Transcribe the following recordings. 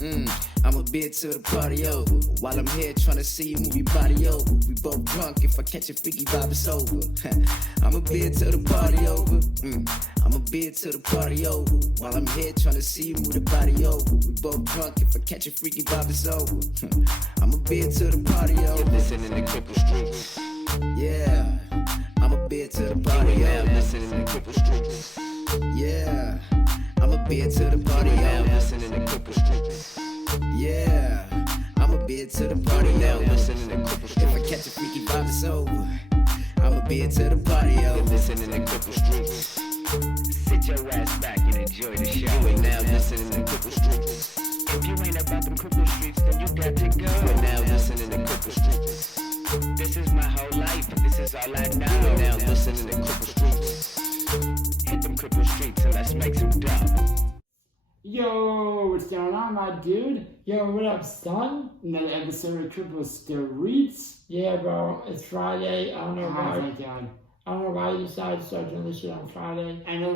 I'm a bit till the party over. While I'm here trying to see you move your body over. We both drunk, if I catch a freaky vibe, it's over. I'm a bit till the party over. I'm a bit till the party over. While I'm here trying to see you move the body over. We both drunk, if I catch a freaky vibe, it's over. I'm a bit till the party over. Listening to Cripple Streets. Yeah, I'm a bit till the party Now over. listening to Cripple Streets. Yeah, I'm a bit till the party Now over. listening to Cripple Streets. Yeah, I'm a bit till the party Now over. listening to Cripple If I Streets. catch a freaky vibe, it's over. I'm a bit till the party over. Listening to Cripple Streets. Sit your ass back and enjoy the show. You are now listening to Cripple Streets. If you ain't about them Cripple Streets, then you got to go. You are now listening to Cripple Streets. This is my whole life. This is all I know. You are now listening to Cripple Streets. Hit them Cripple Streets and let's make some dough. Yo, what's going on, my dude? Yo, what up, son? Another episode of Cripple Streets. Yeah, bro, it's Friday. I don't know Oh, why. thank God. I don't know why you decided to start doing this shit on Friday. I know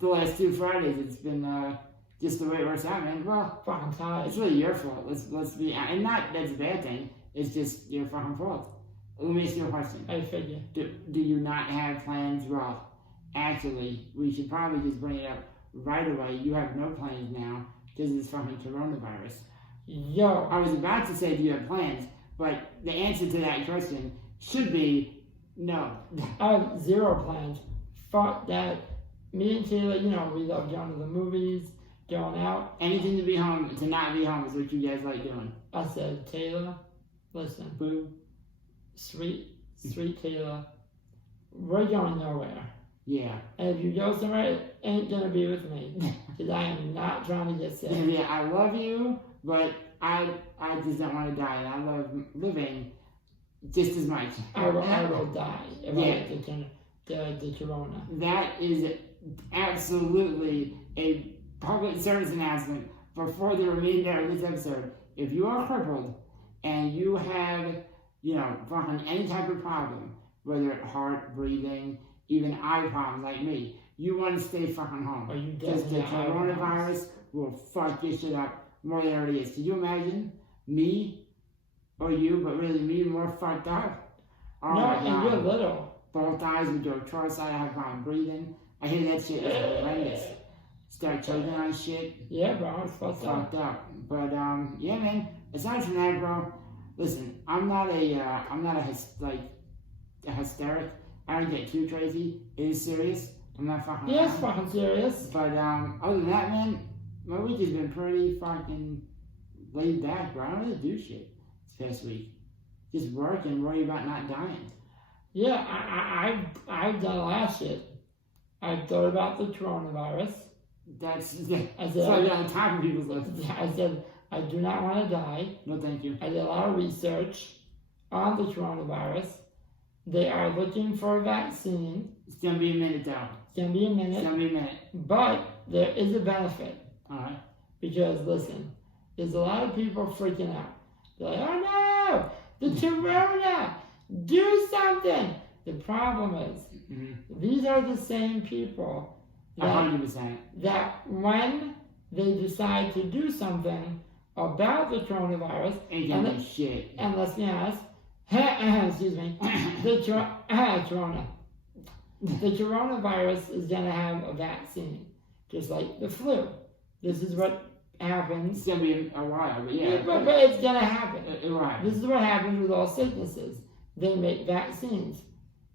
the last 2 Fridays, it's been just the way it works out, man. Well, Fucking tired. it's really your fault. Let's be, and not that's a bad thing. It's just your fucking fault. Let me ask you a question. I figure. Do you not have plans? Well, actually, we should probably just bring it up right away. You have no plans now because of this fucking coronavirus. Yo, I was about to say, do you have plans? But the answer to that question should be no. I have zero plans. Fuck that. Me and Taylor, you know, we love going to the movies, going out. Anything to be home, to not be home is what you guys like doing. I said, Taylor, listen, Boo. sweet Taylor, we're going nowhere. Yeah. And if you go somewhere, it ain't gonna be with me. Because I am not trying to get sick. Yeah, I love you, but I just don't want to die. And I love living just as much. I will die if Yeah. I get the corona. That is absolutely a public service announcement for the remainder of this episode. If you are crippled and you have, fucking any type of problem, whether heart, breathing, even eye problems like me, you want to stay fucking home. Or you Because the definitely have coronavirus will fuck this shit up more than it already is. Can you imagine me or you, but really me more fucked up? Oh No, my and God. you're little. Both eyes would go cross-eyed, I have problem breathing. I hear that shit is horrendous. Start choking on shit. Yeah, bro, it's fucked up. Fucked up. But yeah, man. Aside from that, bro, listen, I'm not a hysteric. I don't get too crazy. It is serious. I'm not fucking Yeah, it's around. fucking serious. But other than that, man, my week has been pretty fucking laid back, bro. I don't really do shit this past week. Just work and worry about not dying. Yeah, I've done a lot of shit. I've thought about the coronavirus. That's I so said, on top of people's list. I said, I do not want to die. No, thank you. I did a lot of research on the coronavirus. They are looking for a vaccine. It's gonna be a minute, though. It's going to be a It's minute. gonna be a minute. But there is a benefit. All right. Because, listen, there's a lot of people freaking out. They're like, oh no, the corona, do something. The problem is, these are the same people that, 100%. that when they decide to do something about the coronavirus, Ain't gonna be shit. and let's be honest, excuse me, corona. The coronavirus is going to have a vaccine, just like the flu. This is what happens. It's gonna be a while, but yeah. But it's going to happen. Right. This is what happens with all sicknesses. They make vaccines.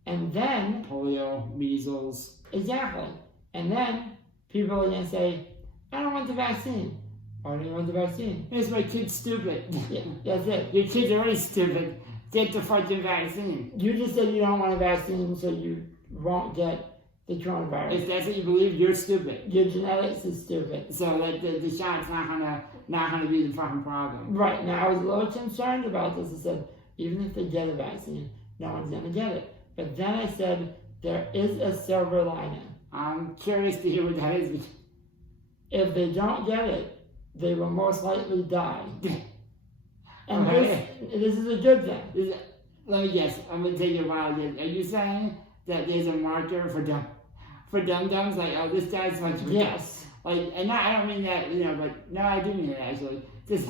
And then, Polio, measles. exactly. And then people are going to say, I don't want the vaccine. Why do you want the vaccine? Here's my kid's stupid. Yeah, that's it. Your kid's already stupid. Get the fucking vaccine. You just said you don't want a vaccine so you won't get the coronavirus. If that's what you believe, you're stupid. Your genetics is stupid. So like the shot's not gonna be the fucking problem. Right, now I was a little concerned about this. I said, even if they get a vaccine, no one's going to get it. But then I said, there is a silver lining. I'm curious to hear what that is. If they don't get it, they will most likely die. And Okay. this is a good thing. Let me guess. I'm gonna take a wild guess. Are you saying that there's a marker for dum dums? Like, oh, this guy's much. Yes. Like, and not, I don't mean that, but no, I do mean it actually. Just,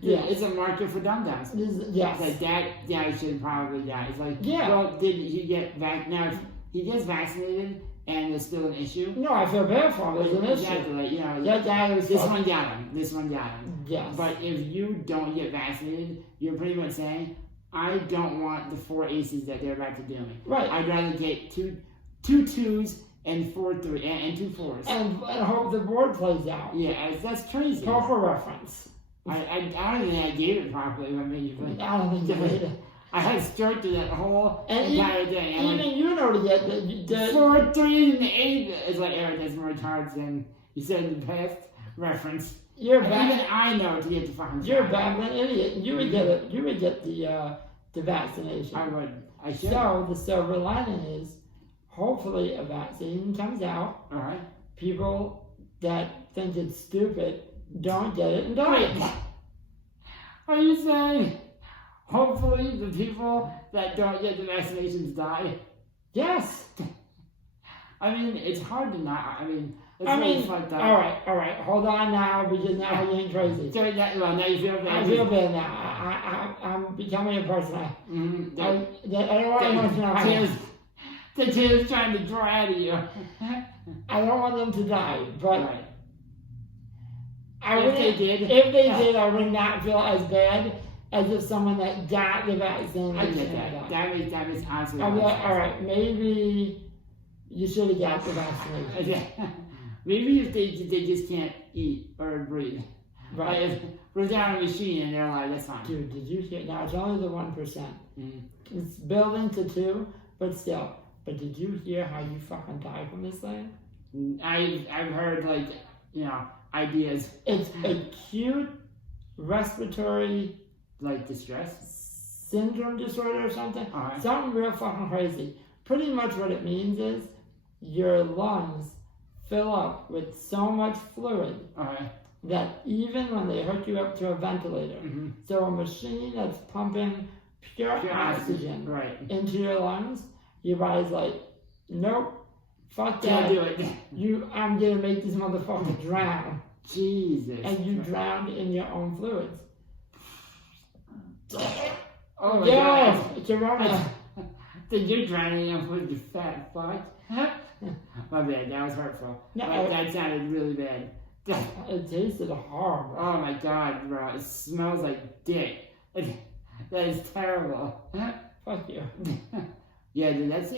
Yeah. it's a market for dum-dums. Yes. It's like, that guy should probably die. It's like, Yeah. well, did he get now, if he gets vaccinated and there's still an issue, No, I feel bad for him. There's an issue. exactly, That guy was this one got him. This one got him. Yes. But if you don't get vaccinated, you're pretty much saying, I don't want the 4 aces that they're about to do me. Right. I'd rather get two twos and 4 3 and 2 4s. And hope the board plays out. Yeah, that's crazy. Poker reference. I don't think I gave it properly. I mean, I don't think you did it. I had stroked through that whole entire thing. And Even you know to get the 4 3 and the 8 is like, Eric, that's more cards than you said in the past reference. You're And bad. even I know to get the fucking You're a shot. babbling idiot. You would get it. You would get the vaccination. I would. I should. So the silver lining is, hopefully a vaccine comes out. Alright. People that think it's stupid don't get it and die. Are you saying hopefully the people that don't get the vaccinations die? Yes. I mean, it's hard to not. I mean, it's I really mean, fucked up. all right. Hold on now, because now you're getting crazy. So now you feel bad. I feel bad now. I'm becoming a person. I Mm-hmm. don't want them to The tears trying to draw out of you. I don't want them to die, but Right. If they did, I would not feel as bad as if someone that got the vaccine. I get that. That makes absolutely I'll be like, sense. all right, maybe you should have got the vaccination. Maybe if they just can't eat or breathe. Right. Like if we're down a machine and they're like, that's fine. Dude, did you hear? Now, it's only the 1%. Mm. It's building to 2, but still. But did you hear how you fucking die from this thing? I've heard ideas It's acute respiratory like distress. syndrome disorder or something. Alright. Something real fucking crazy. Pretty much what it means is your lungs fill up with so much fluid Alright. that even when they hook you up to a ventilator, Mm-hmm. so a machine that's pumping pure oxygen Right. into your lungs, your body's like, nope, fuck Can't that. do it. I'm gonna make these motherfuckers drown. Jesus. And you drown in your own fluids. Oh my Yo, God. Corona. Did you drowning in with the fat fuck? My bad, that was hurtful. No. That sounded really bad. It tasted horrible. Oh my God, bro. It smells like dick. That is terrible. Fuck you. Yeah, dude, that's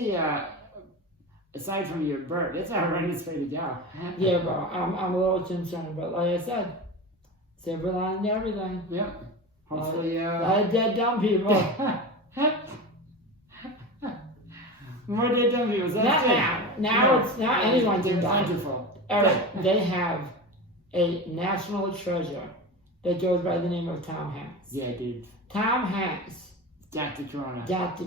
aside from your burp, that's a horrendous way to go. Yeah, bro, I'm a little concerned, but like I said, silver lining to everything. Yep. Hopefully, A lot of dead dumb people. more dead dumb people. So that's Not now. It's not anyone can die. Wonderful. Alright, they have a national treasure that goes by the name of Tom Hanks. Yeah, dude. Tom Hanks Dr. Corona. got the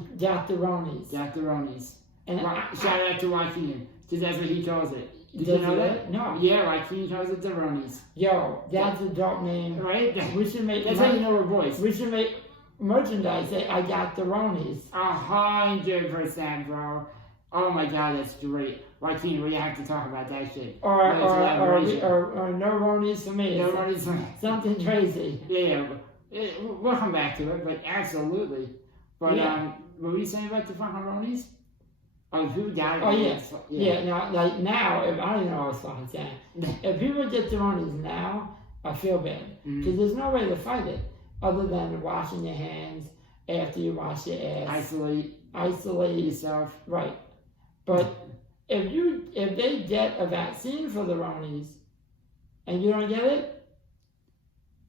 Ronies. Dr. Ronies. And Shout out to Joaquin, because that's what he calls it. Did Does you know he? that? No. Yeah, Joaquin calls it the Ronies. Yo, that's a dope name. Right? We should make That's how you know we're boys. we should make merchandise say I got the Ronies. 100%, bro. Oh my God, that's great. Joaquin, we have to talk about that shit. Or Nice collaboration. no Ronies for me. No Ronies. Something crazy. Yeah, we'll come back to it, but absolutely. But Yeah. what were you saying about the fucking Ronies? Oh, who got it? Oh yeah. Now, if I don't even know what I was fucking saying. If people get the Ronies now, I feel bad because there's no way to fight it other than washing your hands after you wash your ass. Isolate yourself. Right. But if they get a vaccine for the Ronies and you don't get it,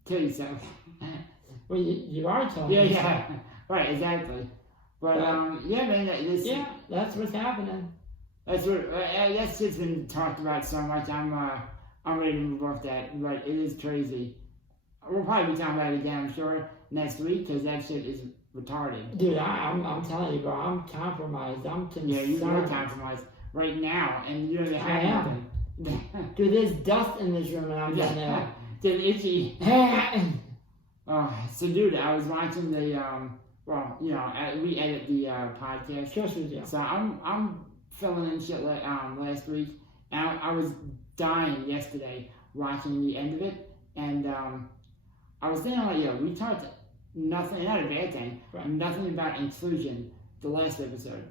Kill yourself. well, you are telling Yeah, me. yeah. Right, exactly. But yeah, man, Yeah, that's what's happening. that's just been talked about so much. I'm ready to move off that, but it is crazy. We'll probably be talking about it again, I'm sure, next week because that shit is retarded. Dude, I'm telling you, bro, I'm compromised. I'm concerned. Yeah, you are compromised right now, and you don't even I have am. nothing. Dude, there's dust in this room and I'm getting ill. It's itchy. So dude, I was watching the we edit the podcast. Sure, sure, yeah. So I'm filling in shit last week, and I was dying yesterday watching the end of it, and I was thinking like, we talked nothing, not a bad thing, nothing about inclusion the last episode.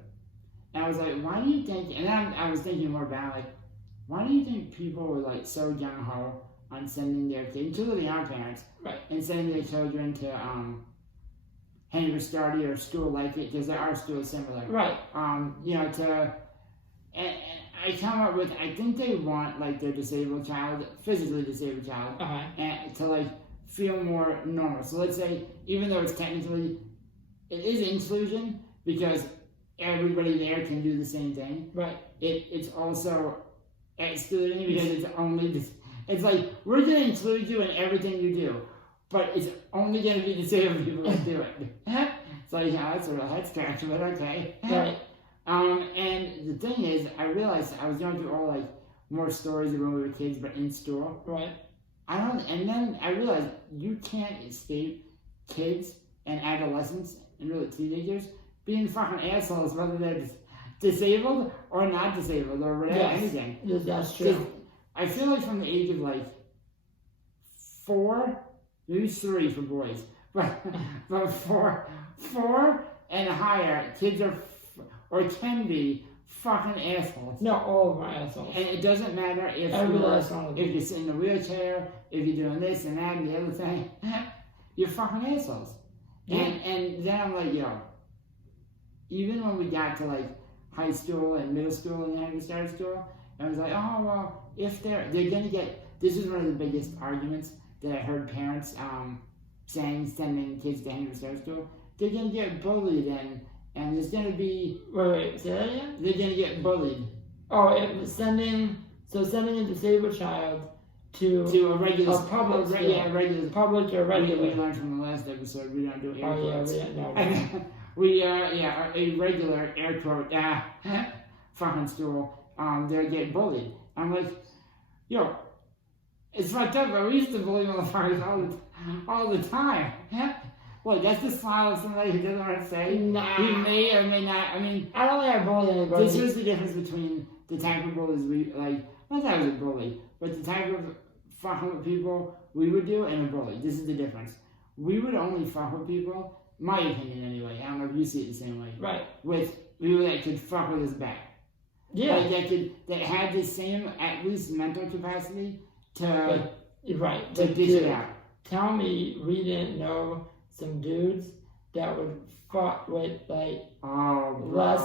And I was like, why do you think, and then I was thinking more about like, why do you think people were like so gung-ho on sending their kids, including our parents, and sending their children to Henry Viscardi or a school like it, because our school is similar. And I come up with, I think they want like their disabled child, physically disabled child, and to like feel more normal. So let's say, even though it's technically, it is inclusion because everybody there can do the same thing. It's also excluding because it's only, it's like, we're going to include you in everything you do, but it's only going to be disabled people who do it. It's like, that's a real head scratcher, but okay. And the thing is, I realized I was going through all like more stories of when we were kids, but in school. And then I realized you can't escape kids and adolescents and really teenagers being fucking assholes, whether they're disabled or not disabled or whatever, anything. Yes, that's true. I feel like from the age of like 4, maybe 3 for boys, but 4 and higher, kids are or can be fucking assholes. No, all of them are assholes. And it doesn't matter if you're sitting in a wheelchair, if you're doing this and that and the other thing, you're fucking assholes. And then I'm like, even when we got to like high school and middle school and then we started school, I was like, oh well, if they're gonna get, this is one of the biggest arguments that I heard parents sending kids to Henry Star School, they're gonna get bullied and there's gonna be wait, say that again? They're gonna get bullied. Sending a disabled child to a regular public school. Regular public or regular. We learned from the last episode we don't do air quotes. We a regular air quote fucking school. They're getting bullied. I'm like, it's fucked up, but we used to bully motherfuckers all the time. What, that's the smile of somebody who doesn't want to say? Nah. He may or may not. I mean, I don't think I bully anybody. This is the difference between the type of bullies we, like, not that I was a bully, but the type of fucking with people we would do and a bully. This is the difference. We would only fuck with people, my opinion anyway, I don't know if you see it the same way. With people that could fuck with us back. Like that had the same, at least mental capacity to dish it out. Tell me we didn't know some dudes that would fuck with like less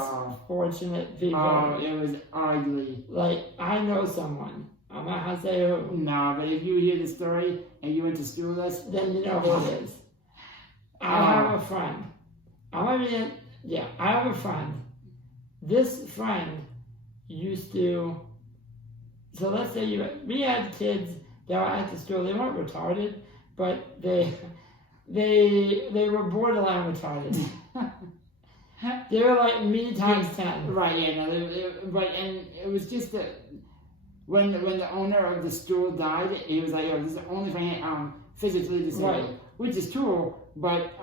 fortunate people. Oh, it was ugly. Like, I know someone. I'm not gonna say who. No, but if you hear the story and you went to school with us, then you know who it is. I have a friend. I have a friend. This friend used to. So let's say we had kids that were at the school. They weren't retarded, but they were borderline retarded. They were like me times 10. Right, and it was just that when the owner of the school died, he was like, this is only for physically disabled, which is cool, but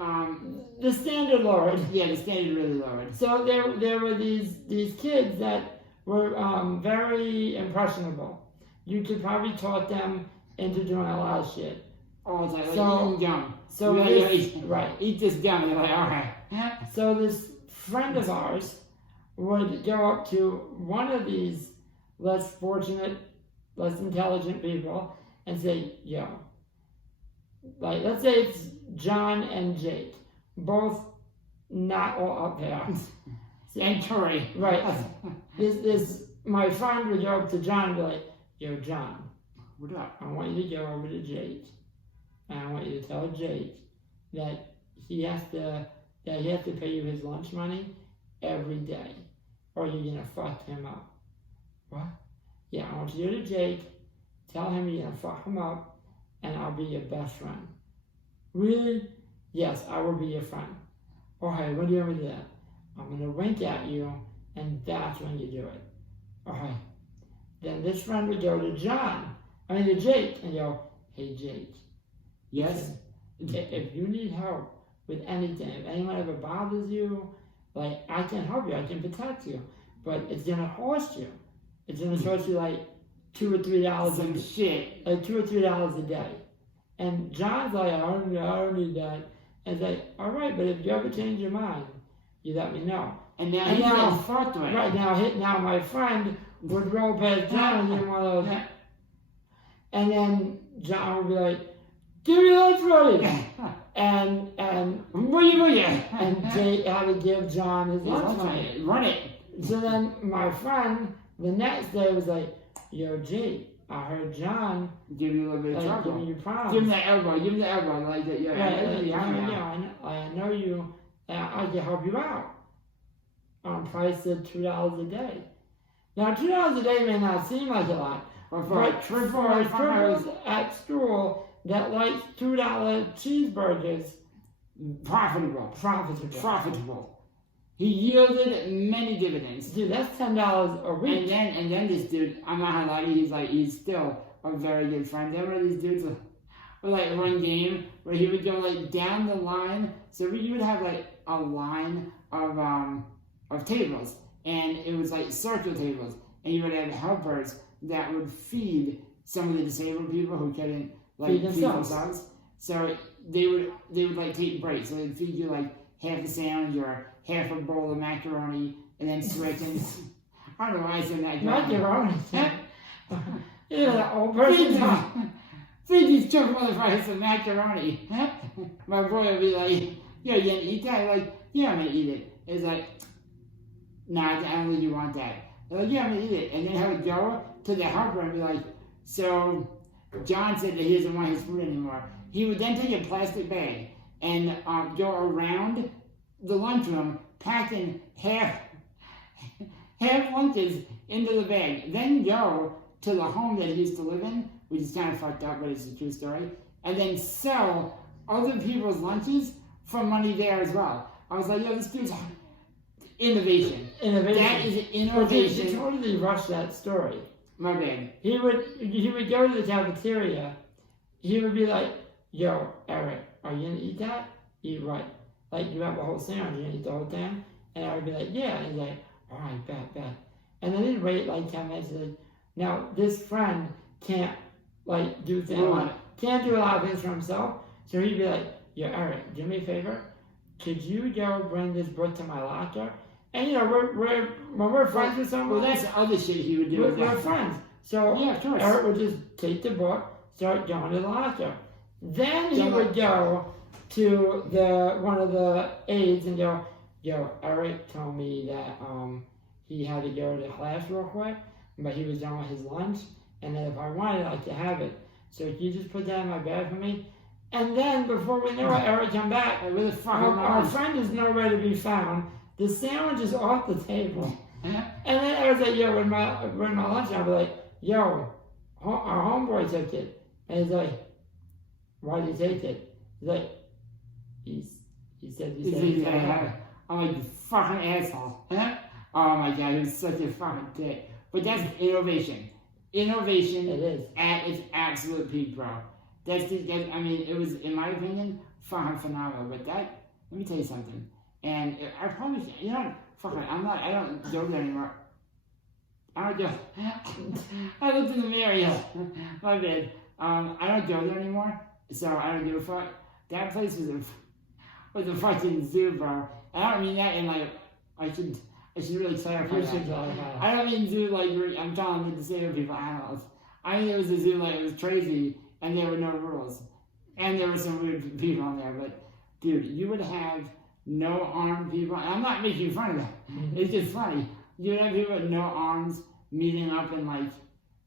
the standard lowered. Yeah, the standard really lowered. So there were these kids that were very impressionable. You could probably talk them into doing a lot of shit. Oh, it's like eating gum. So eat this gum. You're like, all right. So this friend of ours would go up to one of these less fortunate, less intelligent people and say, like, let's say it's John and Jake, both not all up there. And Tori. Right. This my friend would go up to John and be like, yo, John, what up? I want you to go over to Jake. And I want you to tell Jake that he has to pay you his lunch money every day, or you're gonna fuck him up. What? Yeah, I want you to go to Jake, tell him you're gonna fuck him up, and I'll be your best friend. Really? Yes, I will be your friend. Okay, when do you ever do that? I'm gonna wink at you, and that's when you do it. Okay. Then this friend would go to Jake, and go, hey Jake. Yes? If you need help with anything, if anyone ever bothers you, like, I can help you, I can protect you, but it's gonna cost you. It's gonna cost you like $2 or $3 Some shit. like $2 or $3 a day. And John's like, I don't need that. And it's like, all right, but if you ever change your mind, you let me know. And now And he's now- getting fucked with. Right now my friend would roll past John and give him one of those, and then John would be like, "Give me lunch money," and Booyah. and Jay had to give John his lunch money. Run it. So then my friend the next day was like, "Yo, Jay, I heard John Give you a little bit of like, giving trouble. you promise." Give him the elbow. Give him the elbow. Like that. Yeah. I know you. I can help you out. On price of $2 a day. Now $2 a day may not seem like a lot, But but for for cripples at school that like $2 cheeseburgers, profitable. profitable. He yielded many dividends. Dude, that's $10 a week. And then this dude, I'm not gonna lie to you, he's still a very good friend. Then one of these dudes would like run game where he would go like down the line. So you would have like a line of tables, and it was like circle tables, and you would have helpers that would feed some of the disabled people who couldn't like Feed feed themselves. themselves. So they would like take breaks. So they'd feed you like half a sandwich or half a bowl of macaroni, and then switch and I don't know why I said macaroni. Macaroni. Yeah, that old person. Feed these children motherfuckers some macaroni. My boy would be like, "Yo, you gonna eat that?" Like, "Yeah, I'm gonna eat it." It's like, "Nah, I don't think you want that." They're like, "Yeah, I'm gonna eat it." And then I would go to the helper and be like, "So, John said that he doesn't want his food anymore." He would then take a plastic bag and go around the lunchroom, packing half lunches into the bag, then go to the home that he used to live in, which is kind of fucked up, but it's a true story, and then sell other people's lunches for money there as well. I was like, yo, this dude's innovation. Innovation. That is But they innovation. totally rushed that story. My bad. He would go to the cafeteria. He would be like, "Yo, Eric, are you gonna eat that? Eat what? Like you have a whole sandwich, you gonna eat the whole thing?" And I would be like, "Yeah." And he's like, "All right, bet." And then he'd wait like 10 minutes. And like, now this friend can't like do things. Can't do a lot of things for himself. So he'd be like, "Yo, Eric, do me a favor. Could you go bring this book to my locker?" And you know, when we're friends with someone, Well, that's the other shit he would do. we're friends. So Yeah, of course. Eric would just take the book, start going to the locker. Then he would go to one of the aides and go, "Yo, Eric told me that he had to go to class real quick, but he was done with his lunch, and that if I wanted, I could have it. So can you just put that in my bag for me?" And then before we know it, Eric come back. Like, where the fuck am Our I? friend is nowhere to be found. The sandwich is off the table. Huh? And then I was like, "Yo, when my lunch, I'll be like, yo, our homeboy took it." And he's like, "Why did he take it?" He's like, he said he's gonna have it. I'm like, "You fucking asshole." Huh? Oh my god, he was such a fucking dick. But that's innovation. Innovation It is. at its absolute peak, bro. I mean, it was, in my opinion, fucking phenomenal. But let me tell you something. And I probably, fuck it, I don't go there anymore. I don't go, I looked in the mirror, yeah, my bad. I don't go there anymore, so I don't give a fuck. That place was a fucking zoo, bro. And I don't mean that in like, I should really clarify You that. should clarify. I don't mean zoo like I'm telling the disabled people animals. I mean it was a zoo like it was crazy and there were no rules. And there were some weird people in there, but dude, you would have no armed people, and I'm not making fun of that. It's just funny. You would have people with no arms meeting up in like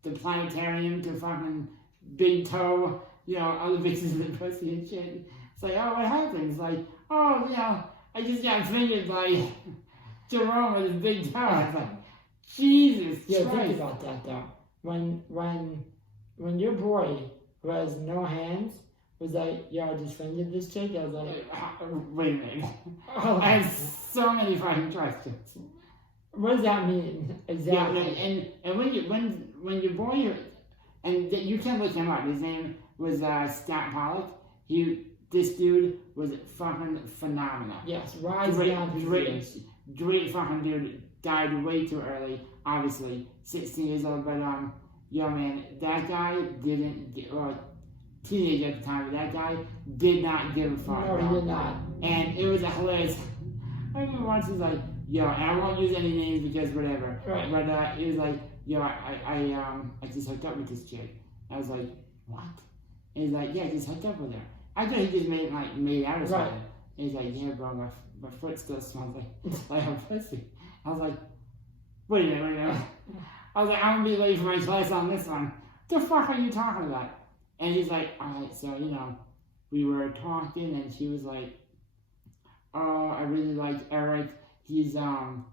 the planetarium to fucking big toe, other bitches in the pussy and shit. It's like, oh, what happened? It's like, oh, I just got fingered by Jerome with his big toe. I was like, Jesus Yeah, Christ. think about that though. When your boy who has no hands was like, "Yo, I just fingered this chick," I was like, Wait a minute. "Oh, I have so many fucking questions. what does that mean exactly?" Yeah, and when your boy, and you can look him up. His name was Scott Pollock. This dude was fucking phenomenal. Yes, rise beyond his years. Great fucking dude. Died way too early. Obviously, 16 years old. But yo man, that guy didn't, or teenager at the time, but that guy did not give a fuck. No, he did not. And it was a hilarious. I remember once he's like, yo, and I won't use any names because whatever. Right. But it was like, yo, I just hooked up with this chick. I was like, what? And he's like, yeah, I just hooked up with her. I thought he just made out or something. Right. And he's like, yeah, bro, my foot still smells like a pussy. I was like, wait a minute. I was like, I'm gonna be late for my class on this one. What the fuck are you talking about? And he's like, alright, so, we were talking and she was like, oh, I really like Eric. He's a hot,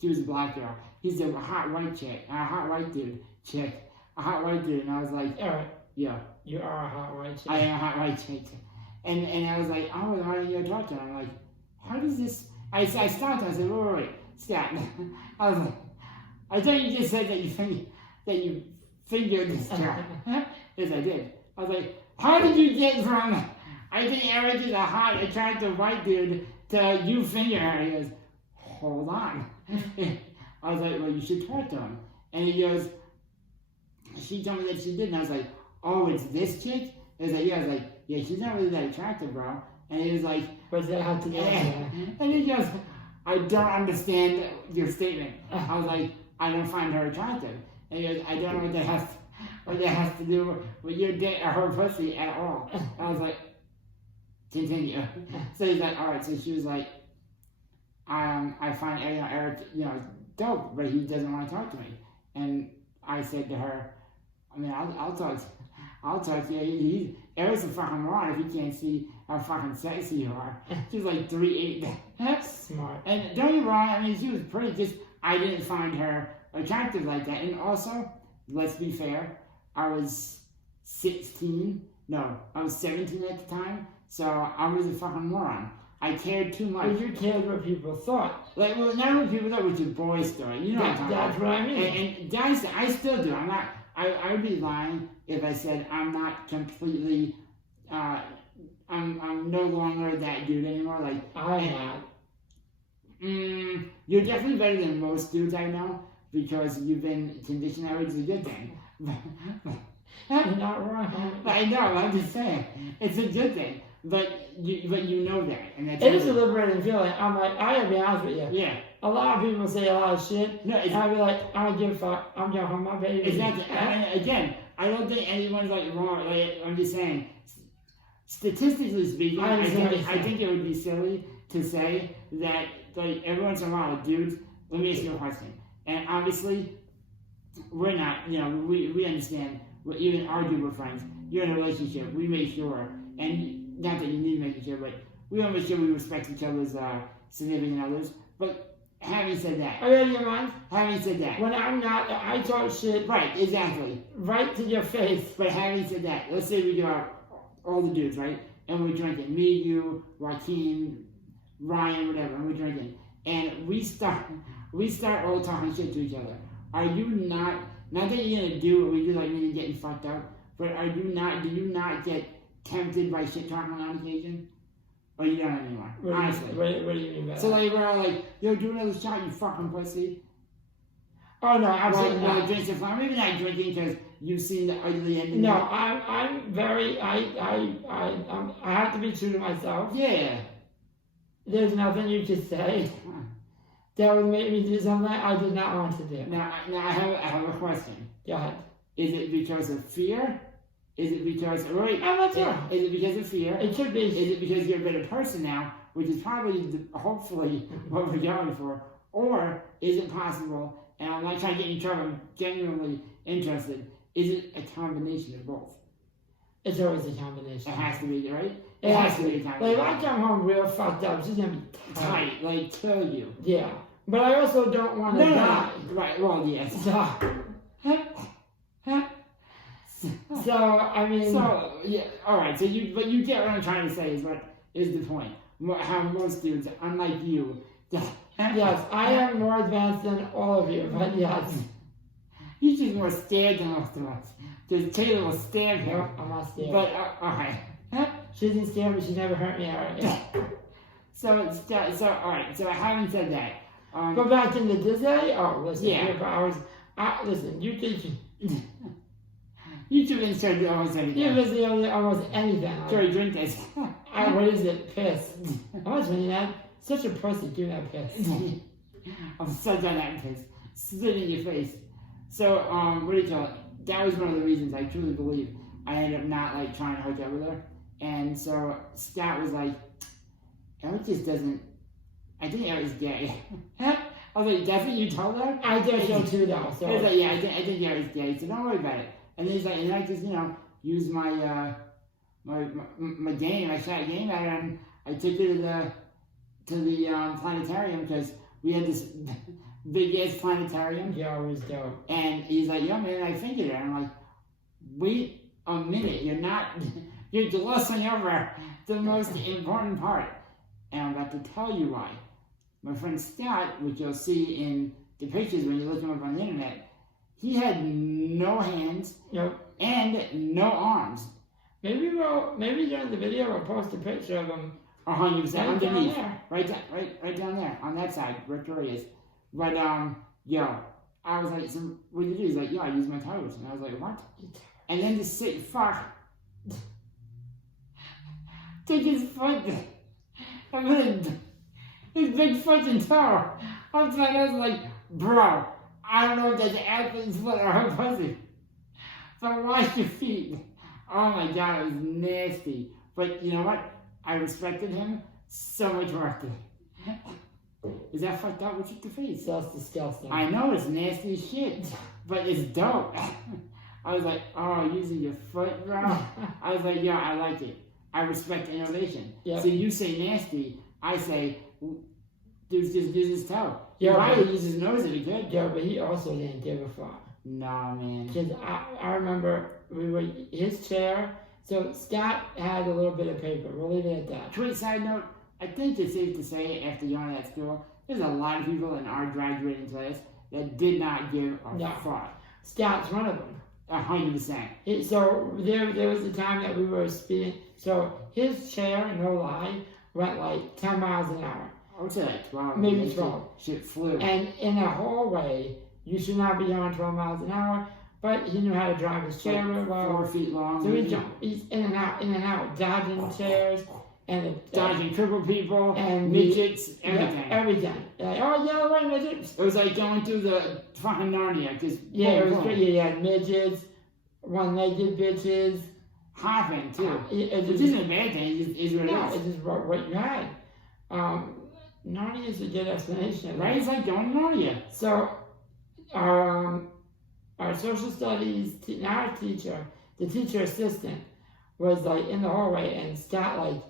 she was a black girl. He's a hot white chick, a hot white dude. And I was like, Eric, yeah. you are a hot white chick. I am a hot white chick. And I was like, oh, why don't you talk to him? I'm like, how does this, I stopped, I said, wait, Scott. I was like, I thought you just said that you fingered this girl. Yes, I did. I was like, how did you get from, I think Eric is a hot, attractive white dude, to you finger her? He goes, hold on. I was like, well, you should talk to him. And he goes, she told me that she did. And I was like, oh, it's this chick? He was like, yeah. I was like, yeah, she's not really that attractive, bro. And he was like, what does that have to do with that? and he goes, I don't understand your statement. I was like, I don't find her attractive. And he goes, I don't know what that has to do with your dick or her pussy at all. I was like, continue. So he's like, all right. So she was like, I find Eric, dope, but he doesn't want to talk to me. And I said to her, I mean, I'll talk to you. Eric's a fucking moron if he can't see how fucking sexy you are. She's like 3'8". Smart. And don't get me wrong, I mean, she was pretty, just, I didn't find her attractive like that. And also, let's be fair, I was 17 at the time, so I was a fucking moron. I cared too much. But you cared what people thought. Like, well, not what people thought, was your boy story. You know what I'm talking about. That's what I mean. And guys, I still do. I would be lying if I said I'm not completely, I'm no longer that dude anymore. Like, I'm not. You're definitely better than most dudes I know because you've been conditioned that way. It's a good thing. You're not wrong. I know, I'm just saying. It's a good thing. But you know that. And that's it is a liberating feeling. I'm like, I gotta be honest with you. Yeah. A lot of people say a lot of shit. No, and I'd be like, I don't give a fuck. I'm going home, my baby. Exactly. And again, I don't think anyone's like wrong. Like, I'm just saying, statistically speaking, I think it would be silly to say that like every once in a while, dudes. Let me ask you a question. And obviously, we're not. We understand. We're even argue with friends. You're in a relationship. We make sure, and not that you need to make sure, but we want to make sure we respect each other's significant others. But having said that, having said that, when I'm not, I talk shit. Right, exactly. Right to your face. But having said that, let's say we go out, all the dudes, right? And we're drinking. Me, you, Joaquin, Ryan, whatever, and we're drinking. And we start all talking shit to each other. Are you not that you're gonna do what we do, like when you're getting fucked up, but do you not get tempted by shit talking on occasion? Or you don't anymore? Honestly. What do you mean by that? So like we're all like, yo, do another shot, you fucking pussy. Oh no, absolutely not. Well, drinking fun. Maybe not drinking because you've seen the ugly end. No, I'm very I have to be true to myself. Yeah. There's nothing you could say that would make me do something I did not want to do. Now I have a question. Go ahead. Is it because of fear? Is it because I'm not sure. Is it because of fear? It could be. Is it because you're a better person now, which is probably hopefully what we're going for? Or is it possible, and I'm not trying to get in trouble, I'm genuinely interested, is it a combination of both? It's always a combination. It has to be, right? It has to be. a combination. Like if I come home real fucked up, she's gonna be tight, like kill you. Yeah. But I also don't want to die. Right, well, yes. So, I mean... So, yeah, alright, but you get what I'm trying to say is the point. How most dudes, unlike you... Yes, I am more advanced than all of you, but yes. He's just more scared than most of us. Just Taylor will stab him. No, I'm not scared. But, alright. She isn't scared, but she's never hurt me already. So, alright, so having said that... Go back into Disney? Oh, listen, yeah. here for hours. Listen, you think YouTube insert almost anything. you listen to almost anything. Sorry, drink this. What is it? Piss. I was thinking that. Such a pussy doing that piss. I'm such on that piss. Spit in your face. So, what do you call it? That was one of the reasons I truly believe I ended up not like trying to hook up with her. And so Scott was like, Eric just doesn't. I think Eric's gay. I was like, definitely you told her? I did so too, though. So I was like, yeah, I think Eric's gay. So don't worry about it. And then he's like, and I just use my my game. I shot a game at her, and I took her to the planetarium because we had this big ass planetarium. yeah, it was dope. And he's like, yo, man, I fingered her. I'm like, wait a minute, you're glossing over the most important part. And I'm about to tell you why. My friend Scott, which you'll see in the pictures when you look him up on the internet, he had no hands Yep. and no arms. Maybe during the video we'll post a picture of him. 100% Right down underneath. there. Right down there, on that side, where Tori is. But, yo, I was like, so what do you do? He's like, yo, I use my toes. And I was like, what? And then this sick fuck took his foot, I mean, his big fucking toe. I was like, bro, I don't know if that's an athlete's foot or her pussy. But wash your feet. Oh my god, it was nasty. But you know what? I respected him so much more. Is that fucked up? What's with the face? That's disgusting. I know it's nasty as shit, but it's dope. I was like, oh, using your foot, bro. I was like, yo, I like it. I respect innovation. Yep. So you say nasty, I say, dude, just use his toe. Yeah, He probably but- use his nose if he could. Yeah, but he also didn't give a fuck. Nah, man. Because I remember we were his chair. So Scott had a little bit of paper. We'll leave it at that. Quick side note, I think it's safe to say after going to that school, there's a lot of people in our graduating class that did not give a No. fuck. Scott's one of them. 100%. So there was a time that we were speeding. So his chair, no lie, went like 10 miles an hour. I would say like 12. Maybe That shit- 12. Shit flew. And in a hallway, you should not be going 12 miles an hour. But he knew how to drive his chair really well. 4 feet long. So he's in and out, dodging chairs and Dodging crippled people, and midgets, yeah, everything. everything. Like, oh yeah, wait, midgets. It was like going through the fucking Narnia, just Yeah, it was boom, great. Yeah, midgets, one-legged bitches. hopping too. It Which just, isn't a bad thing, it is what no, it it's is. just what you had. Narnia is a good explanation. Right? It's like going to Narnia. So, our social studies now teacher, the teacher assistant, was like in the hallway, and Scott like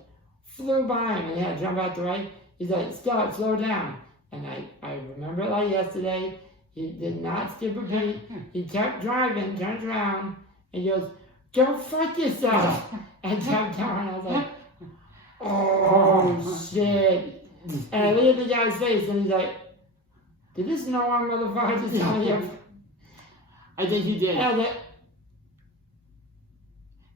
flew by him and he had to jump out the way. He's like, Scott, slow down. And I remember it like yesterday. He did not skip a beat. He kept driving, turned around, and he goes, go fuck yourself. And jumped down. I was like, oh shit. And I look at the guy's face and he's like, did this no one motherfucker just tell you? I think you did. And I was like,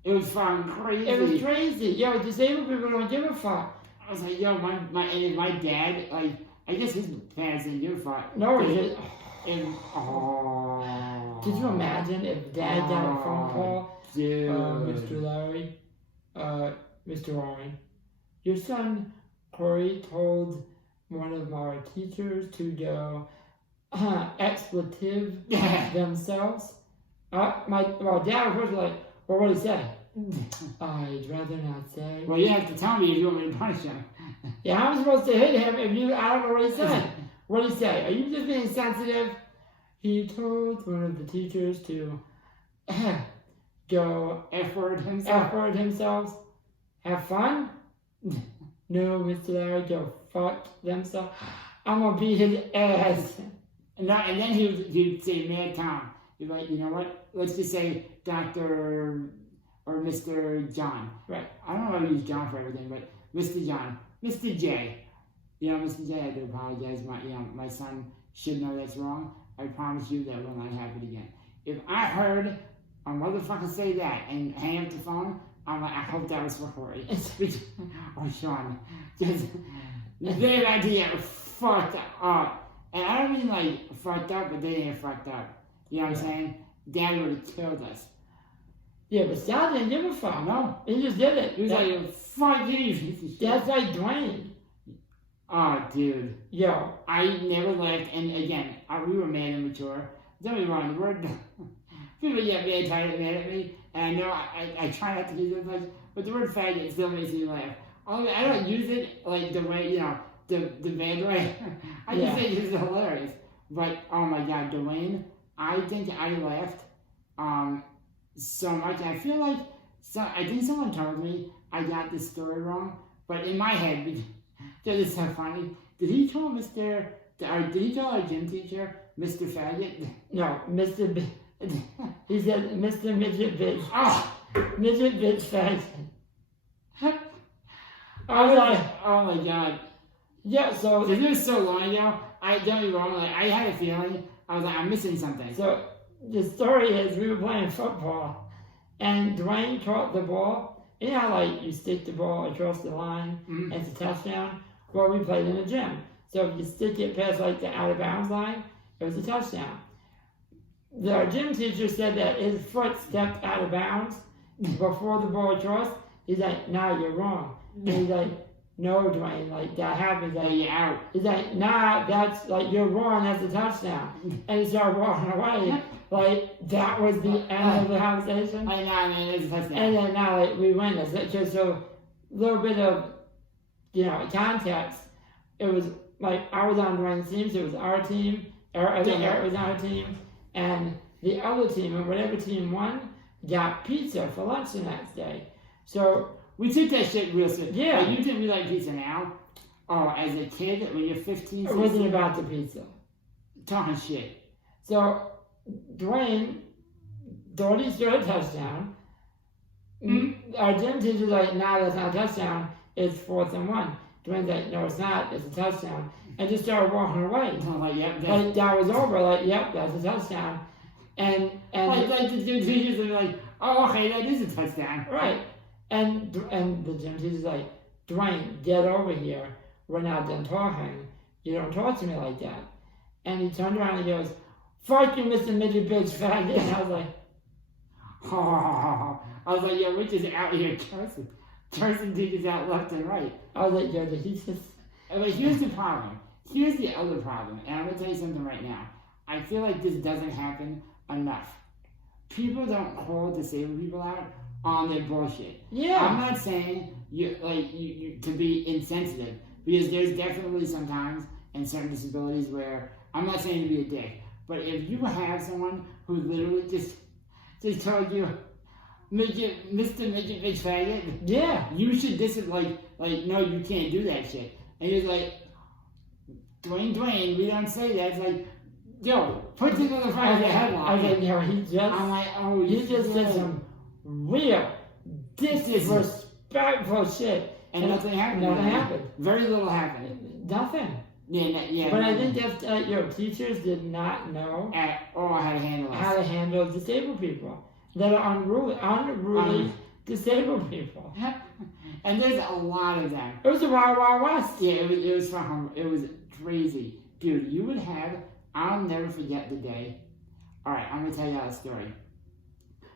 It was fucking crazy. it was crazy. Yo, disabled people don't give a fuck. I was like, yo, my dad, like, I guess his parents didn't give a fuck. No, But it- And, oh. could you imagine if Dad got a phone call? Dude. Mr. Larry, Mr. Warren, your son Corey told one of our teachers to go expletive themselves. My dad was first like, well, what did he say? I'd rather not say. Well, you have to tell me if you want me to punish him. Yeah, I'm supposed to hit him if you. I don't know what he said. What did he say? Are you just being sensitive? He told one of the teachers to go F-word himself. F-word themselves. Have fun? No, Mr. Larry, go fuck themselves. I'm gonna beat his ass. No, and then he'd say, Mad Tom. He'd be like, you know what? Let's just say Dr. or Mr. John. Right. I don't know if I use John for everything, but Mr. John. Mr. J. You know, Mr. J, I do apologize. My son should know that's wrong. I promise you that will not happen again. If I heard a motherfucker say that and hang up the phone, I'm like, I hope that was for Corey. Or Sean. Just, they're about to get fucked up. And I don't mean like fucked up, but they ain't fucked up. You know what I'm saying? Daddy would have killed us. Yeah, but Sal didn't give a fuck. No. He just did it. He was like, fuck you. That's like Dwayne. Oh, dude. Yo. I never laughed, and again, we were mad and mature. Don't be wrong, the word, people get mad, tired, mad at me, and I know I try not to do this much, but the word faggot still makes me laugh. Only I don't use it like the way, the bad way. I just think it's hilarious. But, oh my God, Dwayne, I think I laughed so much. I feel like, I think someone told me I got this story wrong, but in my head, that is so funny. Did he call our gym teacher Mr. Faggot? No, Mr. He said Mr. Midget Bitch. Oh! Midget Bitch Faggot. I was like, oh my God. Yeah, so It was so long ago. Don't get me wrong, like, I had a feeling. I was like, I'm missing something. So the story is we were playing football and Dwayne caught the ball. You know how like you stick the ball across the line and it's a touchdown? Well, we played in the gym. So if you stick it past like the out of bounds line, it was a touchdown. Our gym teacher said that his foot stepped out of bounds before the ball crossed. He's like, nah, you're wrong. And he's like, no, Dwayne, like that happened. Like, you're out. He's like, nah, that's like, you're wrong, that's a touchdown. And he started walking away. Like, that was the end of the conversation. I know, man, it's a touchdown. And then now like, we win this. Just so a little bit of, context. It was like, I was on Dwayne's team, so it was our team. I think Eric was on our team. And the other team, and whatever team won, got pizza for lunch the next day. So we took that shit real serious. Yeah. Like, you think we like pizza now? Oh, as a kid, when you're 15, it wasn't about the pizza. Talking shit. So Dwayne thought he scored a touchdown. Our gym teacher's like, nah, that's not a touchdown. It's 4th and 1. Dwayne's like, no, it's not. It's a touchdown. And just started walking away. I'm like, yep. Like, that was over. Like, yep, that's a touchdown. And like the gym teachers are like, oh, okay, that is a touchdown. Right. And the gym teacher's like, Dwayne, get over here. We're not done talking. You don't talk to me like that. And he turned around and he goes, fuck you, Mr. Midget Bitch Faggot. And I was like, oh. I was like, yo, we're just out here cursing teachers out left and right. I was like, yo, did he just... But here's the problem. Here's the other problem. And I'm going to tell you something right now. I feel like this doesn't happen enough. People don't call disabled people out on their bullshit. Yeah. I'm not saying you to be insensitive, because there's definitely sometimes in certain disabilities where, I'm not saying to be a dick, but if you have someone who literally just told you, Mr. Midget Bitch Faggot, Yeah. you should like, no, you can't do that shit. And he was like, Dwayne, we don't say that. It's like, yo, put the other front of your headlock. I was like, yo, I'm like, oh, he just did some real disrespectful shit. And nothing happened. Nothing happened. Very little happened. Nothing. Yeah. But I think that's, your teachers did not know At all how to handle how to handle disabled people. That are unruly disabled people. And there's a lot of them. It was the Wild Wild West. Yeah, it was crazy. Dude, you would have, I'll never forget the day. Alright, I'm going to tell you a story.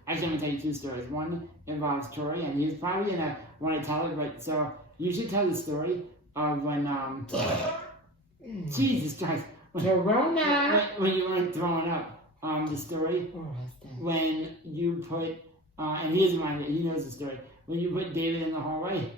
Actually, I'm going to tell you 2 stories. One involves Tori, and he's probably going to want to tell it, but so you should tell the story of when, Jesus Christ. Corona. When you weren't throwing up. The story when you put, and he doesn't mind it, he knows the story, when you put David in the hallway.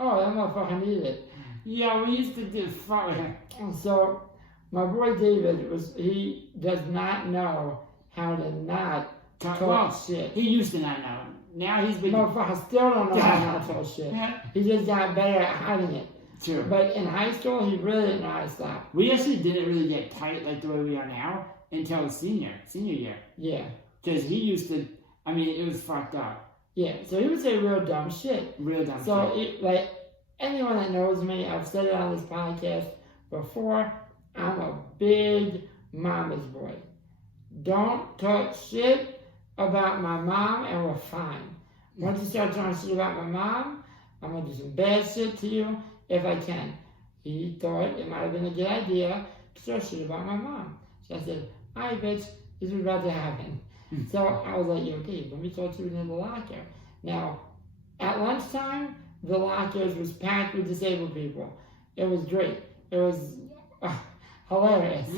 Oh, that motherfucker needed it. Yeah, we used to do fuck with him. So, my boy David, he does not know how to not talk shit. He used to not know. Now he's been... Motherfucker still don't know how to talk shit. He just got better at hiding it. True. But in high school, he really didn't know how to stop. We actually didn't really get tight like the way we are now until senior year. Yeah. Because he used to, I mean, it was fucked up. Yeah, so he would say real dumb shit. Real dumb so shit. Like, anyone that knows me, I've said it on this podcast before, I'm a big mama's boy. Don't talk shit about my mom and we're fine. Once you start talking shit about my mom, I'm going to do some bad shit to you if I can. He thought it might have been a good idea to talk shit about my mom. So I said, alright bitch, This was about to happen. So I was like, okay, let me talk to you in the locker. Now, at lunchtime, the lockers was packed with disabled people. It was great. It was hilarious.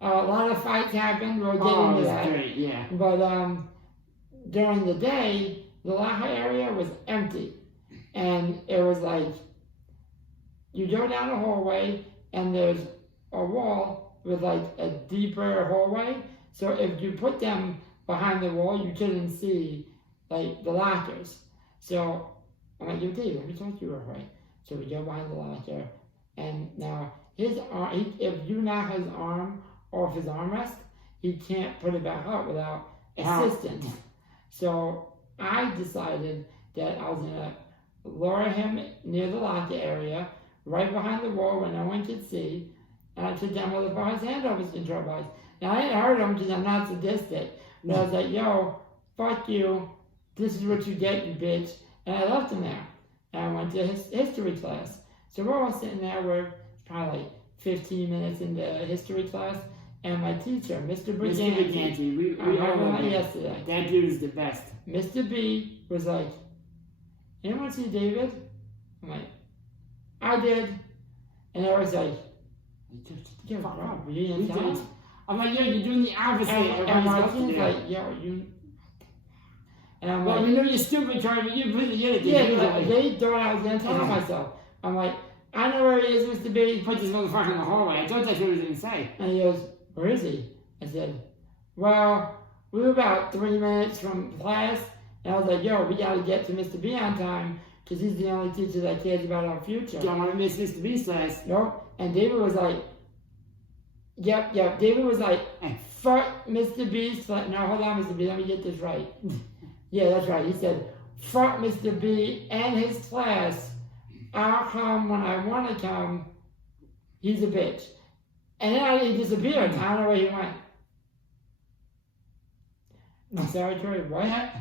A lot of fights happened. We'll get into that. Great, yeah. But during the day, the locker area was empty. And it was like, you go down a hallway, and there's a wall with like a deeper hallway. So if you put them behind the wall, you couldn't see like the lockers. So I'm like, Dave, let me talk to you real quick. So we go behind the locker, and now his arm, if you knock his arm off his armrest, he can't put it back up without assistance. So I decided that I was gonna lower him near the locker area, right behind the wall where no one could see, and I took down with the bar's hand over his control box. Now I didn't hurt him because I'm not sadistic, but I was like, yo, fuck you, this is what you get, you bitch. And I left him there. And I went to his history class. So we're all sitting there, we're probably like 15 minutes into history class, and my teacher, Mr. Briganti, we all love him yesterday. That dude is the best. Mr. B was like, anyone see David? I'm like, I did. And I was like, yo, bro, you didn't tell him? I'm like, yo, you're doing the opposite. And Martin's like, yo, you... And I'm well, like, you know you're stupid, Charlie, but you really get it. Yeah, they thought I was going to tell myself. I'm like, I know where he is, Mr. B. He put this motherfucker in the hallway. I thought that's what he was going to say. And he goes, where is he? I said, well, we were about 3 minutes from class. And I was like, yo, we got to get to Mr. B on time, because he's the only teacher that cares about our future. Don't want to miss Mr. B's class. Nope. And David was like, yep. David was like, fuck Mr. B's class. No, hold on, Mr. B, let me get this right. Yeah, that's right. He said, fuck Mr. B and his class. I'll come when I want to come. He's a bitch. And then he disappeared. I don't know where he went. I'm sorry, Troy, what?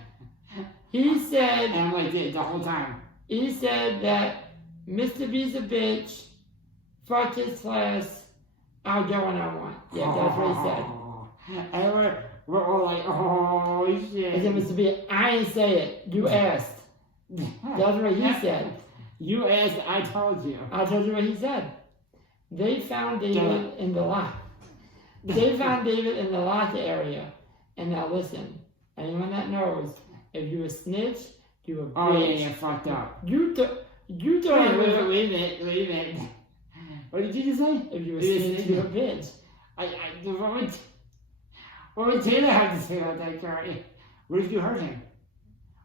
He said... And I'm like, the whole time. He said that Mr. B's a bitch. Fuck his class. I'll go when I want. Yeah, that's what he said. And we're all like, oh, shit. I said, Mr. B, I didn't say it. You asked. That's what he said. You asked, I told you. I told you what he said. They found David in the lock. They found David in the locker area. And now listen, anyone that knows, if you a snitch, you a bitch. Oh, yeah, fucked up. You thought Wait a minute. What did you just say? If you a snitch, you a bitch. What would Taylor have to say about that, Carrie? What if you hurt him?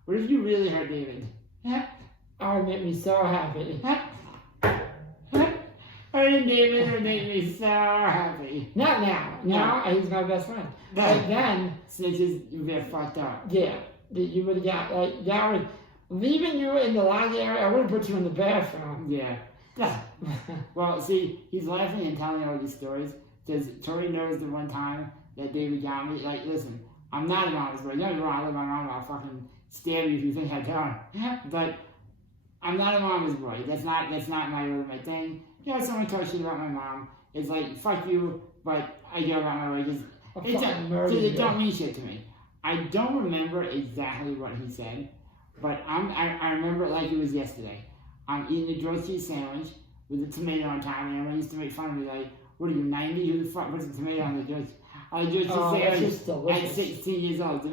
What if you really hurt David? Oh, it made me so happy. Hurting David would make me so happy. Not now. Now, he's my best friend. But then... Snitches, you get fucked up. Yeah. You would have got, like, that would... Leaving you in the locker area, I would have put you in the bathroom. Yeah. Well, see, he's laughing and telling all these stories because Tori knows the one time that David got me. Like, listen, I'm not a mama's boy. Don't get me wrong, I love my mom. I'll fucking stab you if you think I don't. But I'm not a mama's boy. That's not my thing. You know, someone talks shit about my mom. It's like, fuck you, but I go about my way because it don't mean shit to me. I don't remember exactly what he said, but I remember it like it was yesterday. I'm eating a grilled cheese sandwich with a tomato on top, and everyone used to make fun of me like, what are you, 90? Who the fuck puts a tomato on the grilled cheese sandwich at 16 years old?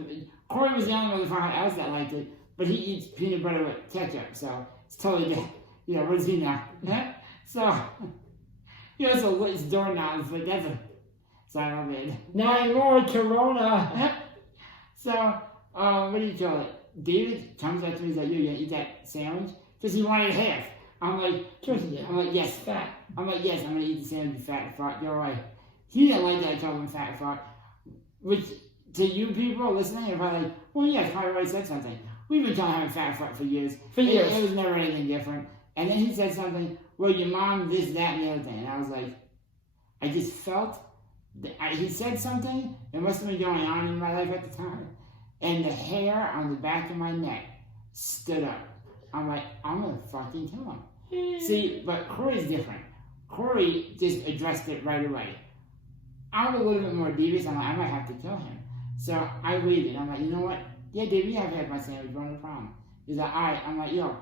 Corey was the only motherfucker else that liked it, but he eats peanut butter with ketchup, so it's totally different. You know, what does he know? So, you know, so it's doorknobs, but that's a sign of it. Not more Corona. So, what do you call it? David comes up to me, he's like, you gonna eat that sandwich? Because he wanted half. I'm like, yes, fat. I'm like, yes, I'm gonna eat the sandwich, you fat fuck, you're right. He didn't like that I called him fat fuck. Which, to you people listening, you're probably like, well, yeah, probably already said something. We've been calling him fat fuck for years. It was never anything different. And then he said something, well, your mom, this, that, and the other thing. And I was like, I just felt, he said something that must have been going on in my life at the time. And the hair on the back of my neck stood up. I'm like, I'm gonna fucking kill him. See, but Corey's different. Corey just addressed it right away. I'm a little bit more devious. I'm like, I might have to kill him. So I waited. I'm like, you know what? Yeah, David, you have to have my sandwich, bro, no problem. He's like, all right. I'm like, yo,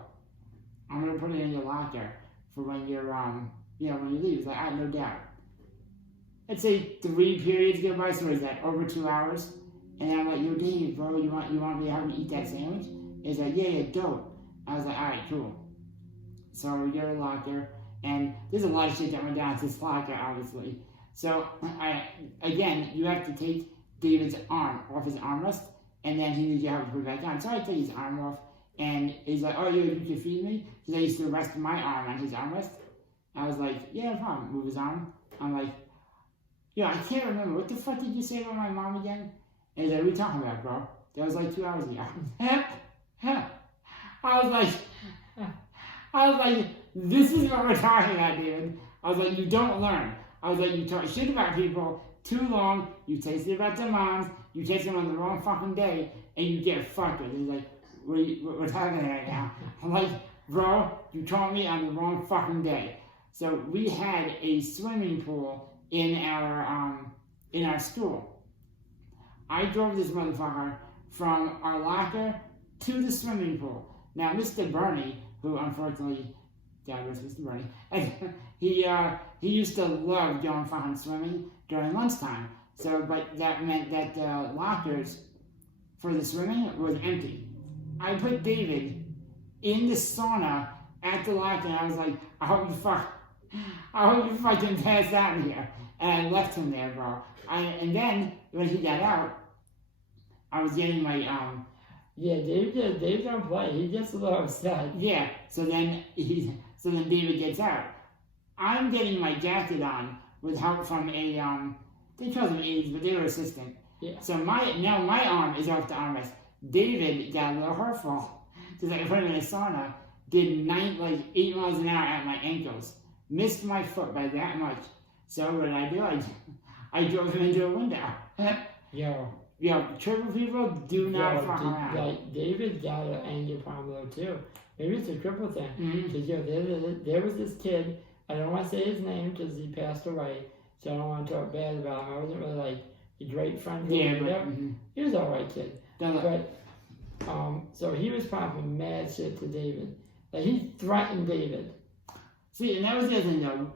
I'm gonna put it in your locker for when you're when you leave. He's like, all right, no doubt. Let's say 3 periods go by, so what is that, over 2 hours? And I'm like, yo, Dave, bro, you want me to help me eat that sandwich? He's like, yeah, dope. I was like, all right, cool. So we go to the locker, and there's a lot of shit that went down to this locker, obviously. So, you have to take David's arm off his armrest, and then he needs you to have to put it back on. So I take his arm off, and he's like, oh, you can feed me? Because I used to rest my arm on his armrest. I was like, yeah, no problem. Move his arm. I'm like, yo, I can't remember. What the fuck did you say about my mom again? And he's like, what are you talking about, bro? That was like 2 hours ago. I was like, this is what we're talking about, David. I was like, you don't learn. I was like, you talk shit about people too long, you taste it about their moms, you taste them on the wrong fucking day, and you get fucked with. He's like, we're talking right now. I'm like, bro, you taught me on the wrong fucking day. So we had a swimming pool in our school. I drove this motherfucker from our locker to the swimming pool. Now, Mr. Bernie, who unfortunately, God rest Mr. Bernie, he used to love going fucking swimming during lunchtime. So, but that meant that the lockers for the swimming was empty. I put David in the sauna at the locker, and I was like, I hope you fucking pass out here. And I left him there, bro. And then when he got out, I was getting my Yeah, Dave don't play. He gets a little upset. Yeah. So then David gets out. I'm getting my jacket on with help from a they call them aides, but they were assistant. Yeah. So my arm is off the armrest. David got a little hurtful because I put him in a sauna. Did 8 miles an hour at my ankles. Missed my foot by that much. So what did I do? I drove him into a window. Yo, triple people do not fuck around. Like, David got an anger problem though too. Maybe it's a cripple thing. Because there was this kid, I don't want to say his name because he passed away, so I don't want to talk bad about him. I wasn't really like a great friend with him. He was an alright kid. So he was popping mad shit to David. Like, he threatened David. See, and that was the other thing though.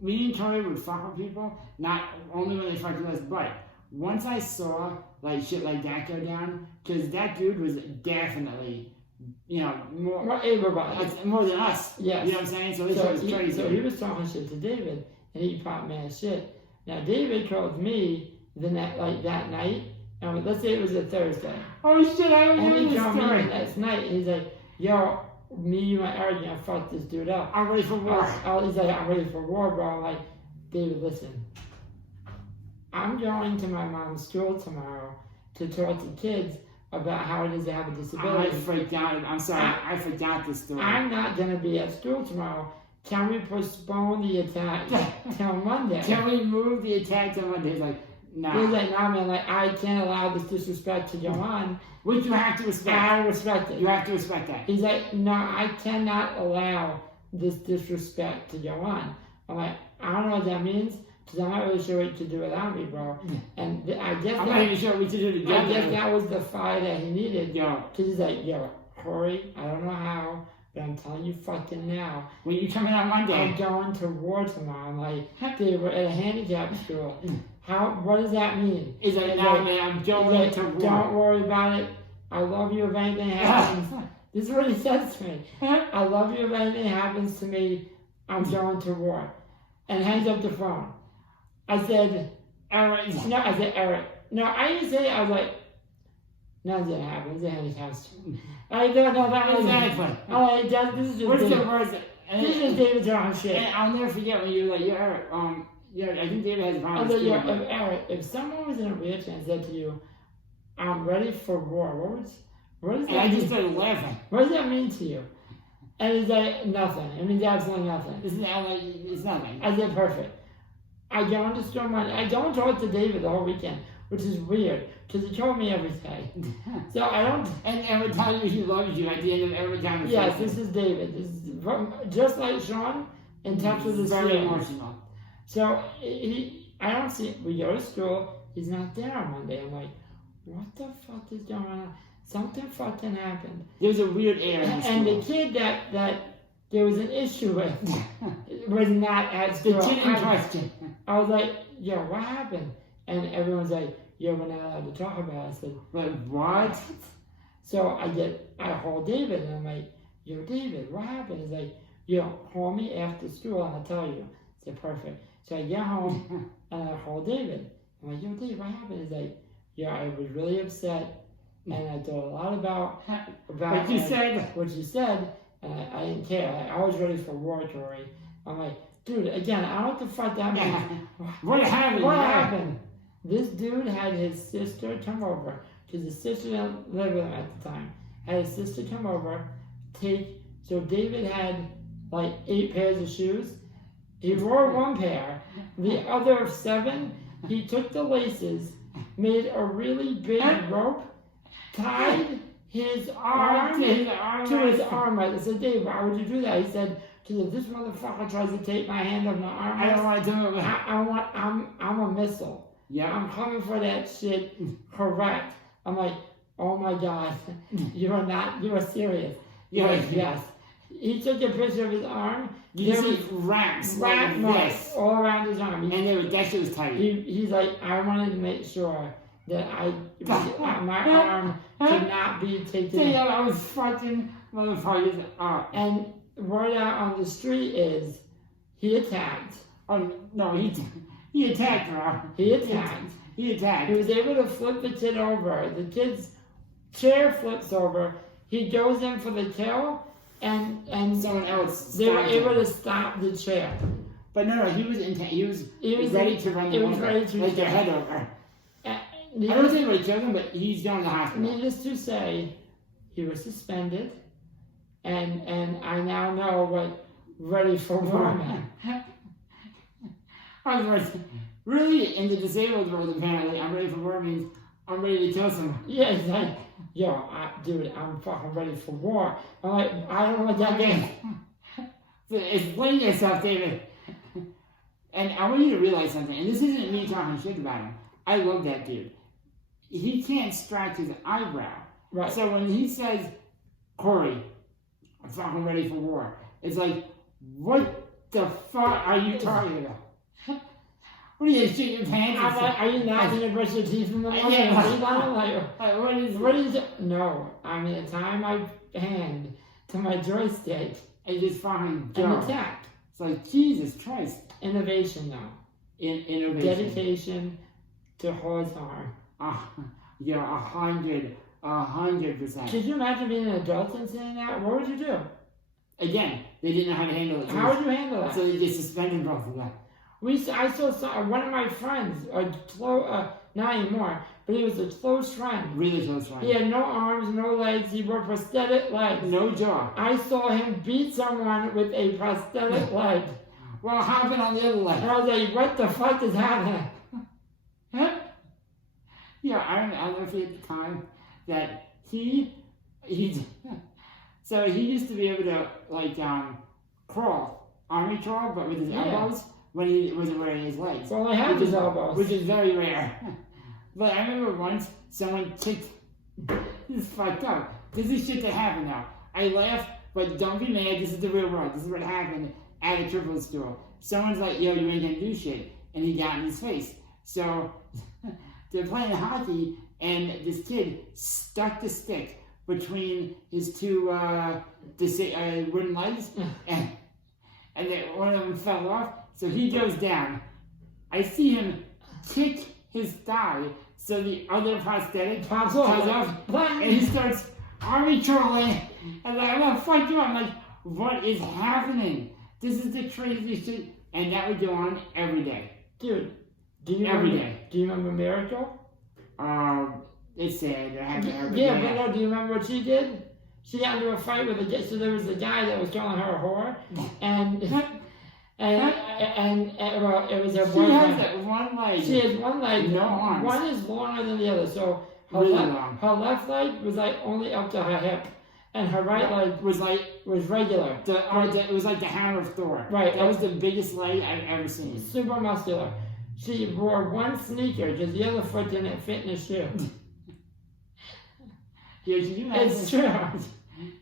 Me and Tori would fuck with people, not only when they fucked with us, but once I saw like shit like that go down, because that dude was definitely, more able-bodied, more than us. Yes. You know what I'm saying? So this was crazy. So he was talking shit to David, and he popped mad shit. Now David called me that night, and let's say it was a Thursday. Oh shit! I remember this story. And he called me the next night, and he's like, "Yo, me and my argument, I fucked this dude up. I'm ready for war." He's like, "I'm ready for war, bro." I'm like, David, listen. I'm going to my mom's school tomorrow to talk to kids about how it is to have a disability. I freaked out. I'm sorry. I forgot this story. I'm not going to be at school tomorrow. Can we postpone the attack till Monday? Can we move the attack till Monday? He's like, nah. He's like, nah, man, I can't allow this disrespect to go on. Which you have to respect. I respect it. You have to respect that. He's like, no, I cannot allow this disrespect to go on. I'm like, I don't know what that means, because I'm not really sure what to do without me, bro. And I guess I'm not even sure what to do together. I guess that was the fire that he needed. Yo. Because he's like, yo, Corey, I don't know how, but I'm telling you fucking now. When you coming on Monday? I'm going to war tomorrow. I'm like, dude, we're at a handicap school. What does that mean? He's like, no, man, I'm going to war. Don't worry about it. I love you if anything happens. This is what he says to me. I love you if anything happens to me. I'm going to war. And hangs up the phone. I said, Eric. No, I said, Eric. No, I didn't say it. I was like, nothing's going to happen. It's a handicap school. I don't know that was exactly. This is just What's David. the words? This is David's wrong shit. And I'll never forget when you were like, yo, Eric, I think David has a problem with school. Eric, if someone was in a wheelchair and said to you, I'm ready for war, what does that mean? I just started laughing. What does that mean to you? And he's like, nothing. It means absolutely nothing. It's nothing. I said, perfect. I go into school Monday. I don't talk to David the whole weekend, which is weird, because he told me every day. So I don't... And would tell you he loves you at the end of every conversation. Yes, this is David. This is just like Sean, in touch with his very feelings. emotional. So he I don't see. We go to school. He's not there on Monday. I'm like, what the fuck is going on? Something fucking happened. There's a weird air in the school. And the kid that there was an issue with was not at school. The kid in question. I was like, yo, what happened? And everyone's like, yo, we're not allowed to talk about it. I said, Like, what? so I call David and I'm like, yo, David, what happened? He's like, yo, call me after school and I'll tell you. I said, perfect. So I get home and I call David. I'm like, yo, Dave, what happened? He's like, yo, I was really upset and I thought a lot about What you said. what you said, and I didn't care. I was ready for war, Tori. I'm like, dude, again, I don't know what the fuck that means. What happened? What Yeah. happened? This dude had his sister come over, because his sister didn't live with him at the time. Had his sister come over, so David had like 8 pairs of shoes. He wore 1 pair. The other 7, he took the laces, made a really big rope, tied his arm to his arm. I said, Dave, why would you do that? He said, because if this motherfucker tries to take my hand off my arm, I don't want to do it. I'm a missile. Yeah. I'm coming for that shit correct. I'm like, oh my God, you are serious. Yeah. Like, yes. He took a picture of his arm. You There see was rats rat like marks this. all around his arm. That shit was tight. He's like, I wanted to make sure that my arm could not be taken. So, I was fucking motherfuckers up. And word out on the street is he attacked. Oh, no, he attacked, bro. He attacked. He attacked. He was able to flip the kid over. The kid's chair flips over. He goes in for the kill, and Someone else. they were stopped able him. to stop the chair. But no, he was he was ready to run the he was over, ready to like their run. head over. Uh, I don't think anybody killed him, but he's going to the hospital. Needless to say, he was suspended, and I now know what ready for war meant. I was like, really, in the disabled world, apparently, I'm ready for war means I'm ready to kill someone. Yeah, he's like, yo, dude, I'm fucking ready for war. I'm like, I don't know what that means. So explain yourself, David. And I want you to realize something, and this isn't me talking shit about him. I love that dude. He can't scratch his eyebrow. Right. So when he says, Corey, I'm fucking ready for war, it's like, what the fuck are you talking about? What are you shit your pants? I'm like, are you not going to brush your teeth in the morning? Yeah. Like, what is it? No, I'm going to tie my hand to my joystick and just fucking go. and attack. It's like, Jesus Christ. Innovation, though. Innovation. Dedication to horse harm. Yeah, 100%. Could you imagine being an adult and saying that? What would you do? Again, they didn't know how to handle it. How would you handle that? So they just suspended both of them. I saw one of my friends, not anymore, but he was a close friend. Really close friend. He had no arms, no legs, he wore prosthetic legs. No jaw. I saw him beat someone with a prosthetic leg. What happened on the other leg? And I was like, what the fuck is happening? Yeah, I'll never forget the time that he so he used to be able to like crawl, army crawl, but with his elbows when he wasn't wearing his legs. So I have his elbows. Which is very rare. But I remember once someone kicked. This is fucked up. This is shit that happened now. I laugh, but don't be mad. This is the real world. This is what happened at a Cripple school. Someone's like, yo, you ain't gonna do shit. And he got in his face. So they're playing hockey, and this kid stuck the stick between his 2 wooden legs, and then one of them fell off. So he goes down. I see him kick his thigh, so the other prosthetic pops off, and he starts army trolling. And like, I'm gonna fuck you up. I'm like, what is happening? This is the craziest shit. And that would go on every day. Dude, do you remember Miracle? It's sad. But no, do you remember what she did? She got into a fight with so there was a guy that was calling her a whore, and well, it was her boyfriend. She has that one leg. She has one leg. No arms. One is longer than the other, so her, her left leg was like only up to her hip, and her right leg was regular. It was like the hammer of Thor. Right. That was the biggest leg I've ever seen. Super muscular. She wore one sneaker because the other foot didn't fit in the shoe. Yeah, she It's true.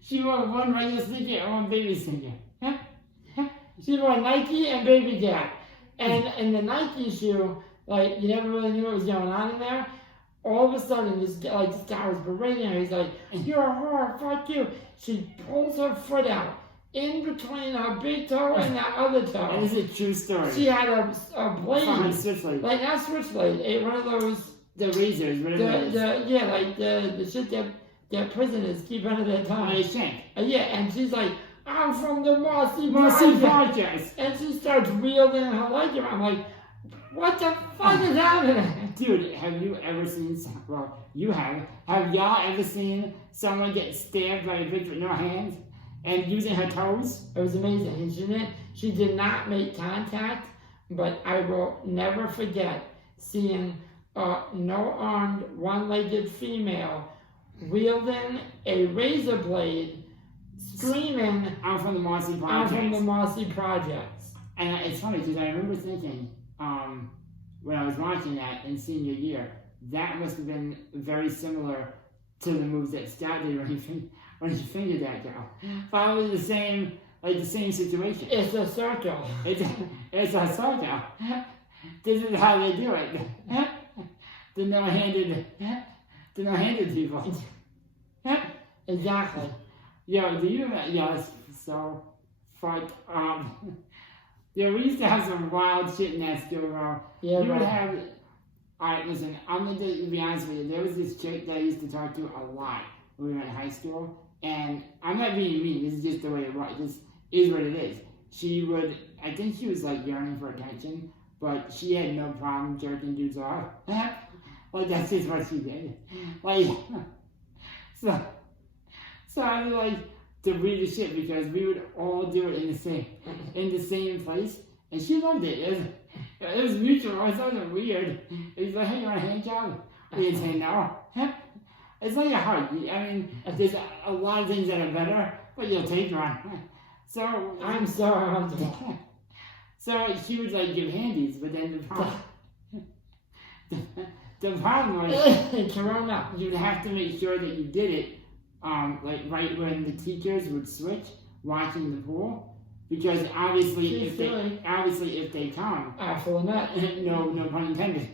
She wore one regular sneaker and one baby sneaker. She wore Nike and Baby Gap. And in the Nike shoe, like, you never really knew what was going on in there. All of a sudden, this guy was berating her. He's like, "You're a whore, fuck you." She pulls her foot out in between her big toe and that other toe. And this is a true story. She had a blade, Switchblade. like not switchblade, one of those, The razors, whatever it is. yeah, like the shit that prisoners keep under their tongue. They shank. Yeah, and she's like, "I'm from the Marcy Marcy Project." Projects. And she starts wielding her leg around. I'm like, what the fuck is happening? Dude, have you ever seen, well, you have y'all ever seen someone get stabbed by a bitch with no hands and using her toes? It was amazing. And she did not make contact, but I will never forget seeing a no-armed, one-legged female wielding a razor blade, screaming, I'm from the Marcy "I'm Projects. from the Marcy Projects." And it's funny because I remember thinking, when I was watching that in senior year, that must have been very similar to the moves that Scott did when he fingered that girl. Probably the same situation. It's a circle. It's a circle. This is how they do it. The no-handed people. Exactly. Yo, do you remember? Yo, it's so fucked up. Yeah, we used to have some wild shit in that school, bro. Yeah, You would bro. have. Alright, listen, I'm going to be honest with you. There was this chick that I used to talk to a lot when we were in high school. And I'm not being mean, this is just the way it was. This is what it is. I think she was like yearning for attention, but she had no problem jerking dudes off. Like, that's just what she did. Like, so I was like, to read the shit because we would all do it in the same place, and she loved it. It was mutual. It wasn't weird. It was like, "Hey, you want a hand job?" We didn't say no. It's like a hug. I mean, there's a lot of things that are better, but you'll take one. So I'm so uncomfortable. So she would like give handies, but then the problem was Corona. you'd have to make sure that you did it. Like right when the teachers would switch watching the pool, because obviously if they come, Absolutely not. no pun intended,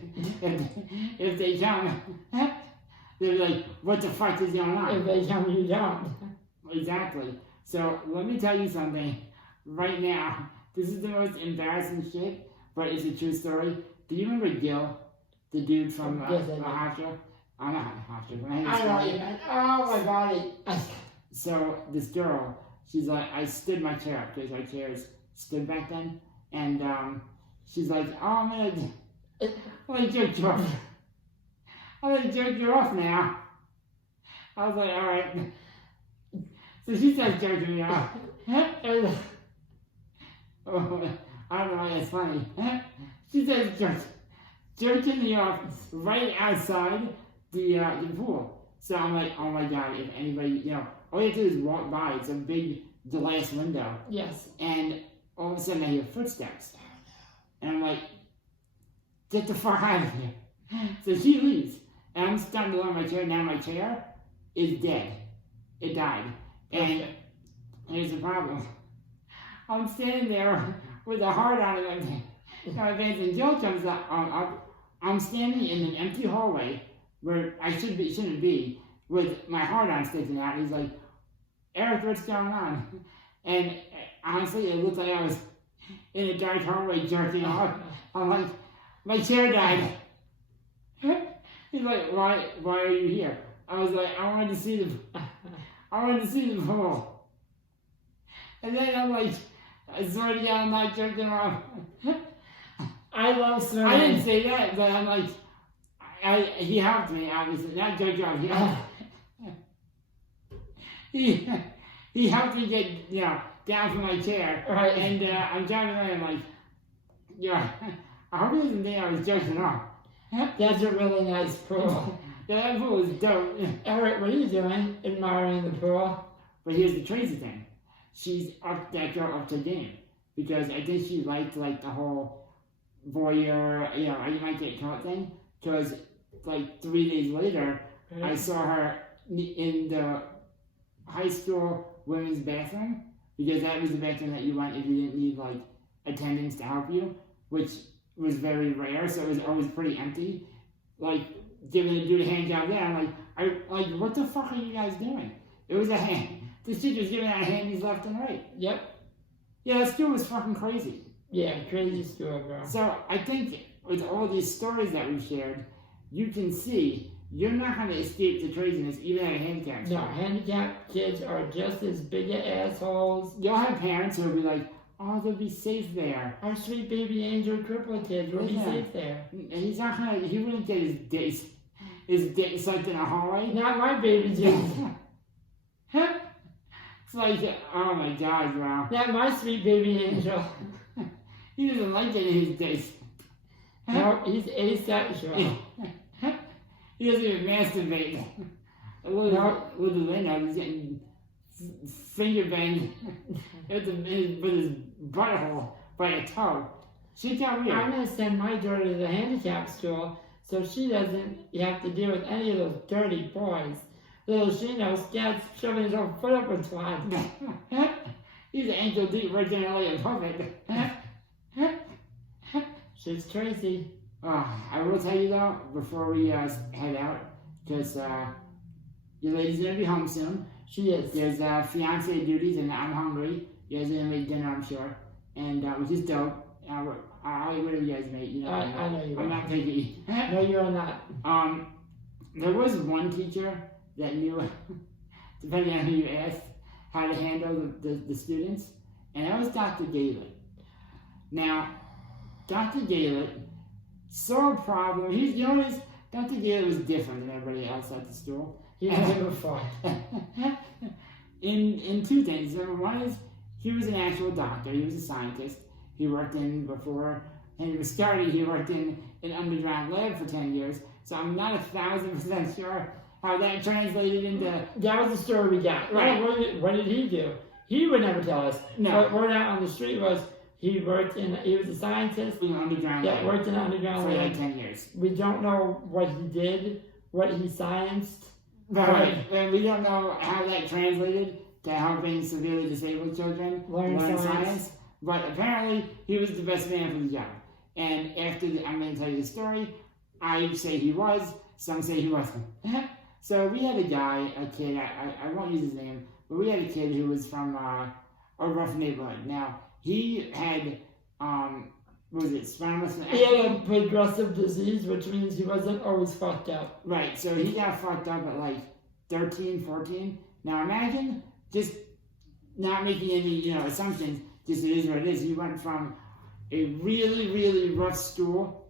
if they come, they're like, what the fuck is going on? If they come, you don't. Exactly. So let me tell you something right now. This is the most embarrassing shit, but it's a true story. Do you remember Gil, the dude from Yes, I do. Hofstra? I'm not Hofstra, but I know what you meant. Oh my body. So this girl, she's like, I stood my chair up because our chairs stood back then, and she's like, "Oh, I'm gonna jerk you off. I'm gonna jerk you off now." I was like, "All right." So she starts jerking me off. Oh, I don't know why that's funny. She says jerking me off right outside the pool. So I'm like, oh my god, if anybody, all you have to do is walk by. It's a big glass window. Yes. And all of a sudden I hear footsteps. And I'm like, get the fuck out of here. So she leaves. And I'm starting to lower my chair. Now my chair is dead. It died. And here's the problem. I'm standing there with a heart on my pants, and Joe comes up. I'm standing in an empty hallway where I shouldn't be, with my heart on sticking out. He's like, "Eric, what's going on?" And honestly, it looked like I was in a dark hallway jerking off. I'm like, my chair died. He's like, why are you here? I was like, I wanted to see the pool. And then I'm like, I swear to God, I'm not jerking off. I love swimming. I didn't say that, but I'm like, he helped me, obviously. Not jerking off. He helped me get, down from my chair. Right. And I'm driving away, I'm like, I hope he doesn't think I was jerking off. That's a really nice pool. Yeah, that pool is dope. Eric, what are you doing? Admiring the pool? But here's the crazy thing. She's up that girl up to game. Because I think she liked the whole voyeur, you know, you might get caught thing. Because like 3 days later, I saw her in the high school women's bathroom, because that was the bathroom that you went if you didn't need like attendants to help you, which was very rare, so it was always pretty empty. Like giving a dude a hand job there, I'm like, what the fuck are you guys doing? It was a hand. The teacher was giving out handies left and right. Yep. Yeah, that school was fucking crazy. Yeah, crazy school, bro. So I think with all these stories that we've shared, you can see you're not going to escape the craziness even at a handicap No, school. handicapped kids are just as big of assholes. You'll have parents who will be like, oh, they'll be safe there. Our sweet baby angel crippled kids will be Yeah. safe there. And he's not going to, he wouldn't get his date sucked in a hallway. Not my baby Jesus. It's like, oh my God, bro. Not my sweet baby angel. He doesn't like getting his dates. No, he's asexual. He doesn't even masturbate. With the window, he's getting finger banged with his butthole by a toe. She got weird. I'm going to send my daughter to the handicap school so she doesn't have to deal with any of those dirty boys. Little she knows, Dad's shoving his own foot up her twat. He's an ankle deep right there like a puppet. She's crazy. I will tell you though, before we head out, because your lady's going to be home soon. She is. There's fiance duties and I'm hungry. You guys are going to make dinner, I'm sure. And which is dope. I'll eat whatever you guys make. You know, I know you I'm are. not picky. No, you are not. There was one teacher that knew, depending on who you asked, how to handle the students, and that was Dr. Gaylord. Now, Dr. Gaylord saw a problem. You notice Dr. Gaylord was different than everybody else at the school. He was never fun. in two things. Number one is he was an actual doctor. He was a scientist. He worked in, before Henry was started, he worked in an underground lab for 10 years. So I'm not 1,000% sure how that translated into... That was the story we got. Right. What did he do? He would never tell us. No. But word out on the street was he was a scientist. In an underground Yeah, lab worked in an underground for like lab. 10 years. We don't know what he did, what he scienced. Right. And we don't know how that translated to helping severely disabled children Learn science. But apparently, he was the best man for the job. And after I'm going to tell you the story, I say he was, some say he wasn't. So we had a kid, I won't use his name, but we had a kid who was from a rough neighborhood. Now, he had, spinal muscular He had a progressive disease, which means he wasn't always fucked up. Right, so he got fucked up at like 13, 14. Now imagine just not making any, assumptions, just it is what it is. He went from a really, really rough school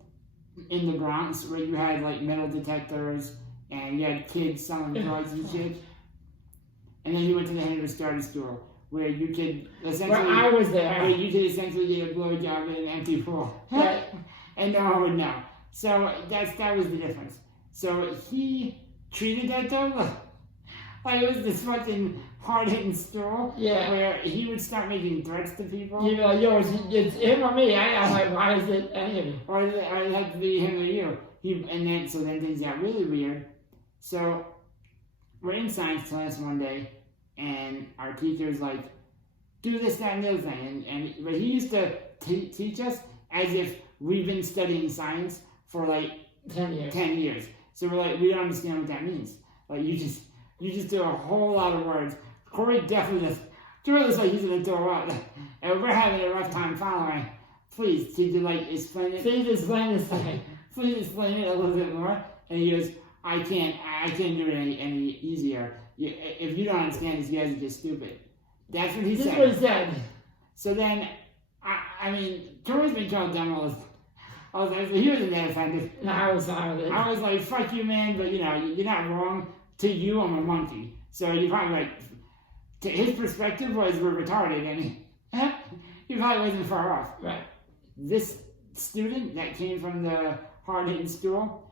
in the Bronx where you had like metal detectors and you had kids selling drugs and shit. And then he went to the Henry Starter school where you could essentially... Where I was there. Where you could essentially get a blowjob in an empty pool. Right. And no one would know. So that was the difference. So he treated that though like it was this fucking hard-hitting stool. Yeah. Where he would start making threats to people. You'd be like, yo, it's him or me. I'm like, why is it any of you? Or it had to be him or you. So then things got really weird. So we're in science class one day, and our teacher's like, do this, that, and the other thing. But he used to teach us as if we've been studying science for like 10 years. 10 years. So we're like, we don't understand what that means. Like, you just do a whole lot of words. Corey definitely does. Corey looks like he's going to throw up. And we're having a rough time following. Please, teacher, explain it. Please explain this thing. Please explain it a little bit more. And he goes, I can't do it any easier. If you don't understand this, you guys are just stupid. That's what he This said. is what he said. So then, Corey's been called dumb all his life. He wasn't that offended. No, I was fine with it. I was like, fuck you, man, but you're not wrong. To you, I'm a monkey. So you're probably to his perspective was we're retarded, and he probably wasn't far off. Right. This student that came from the hard-hitting school,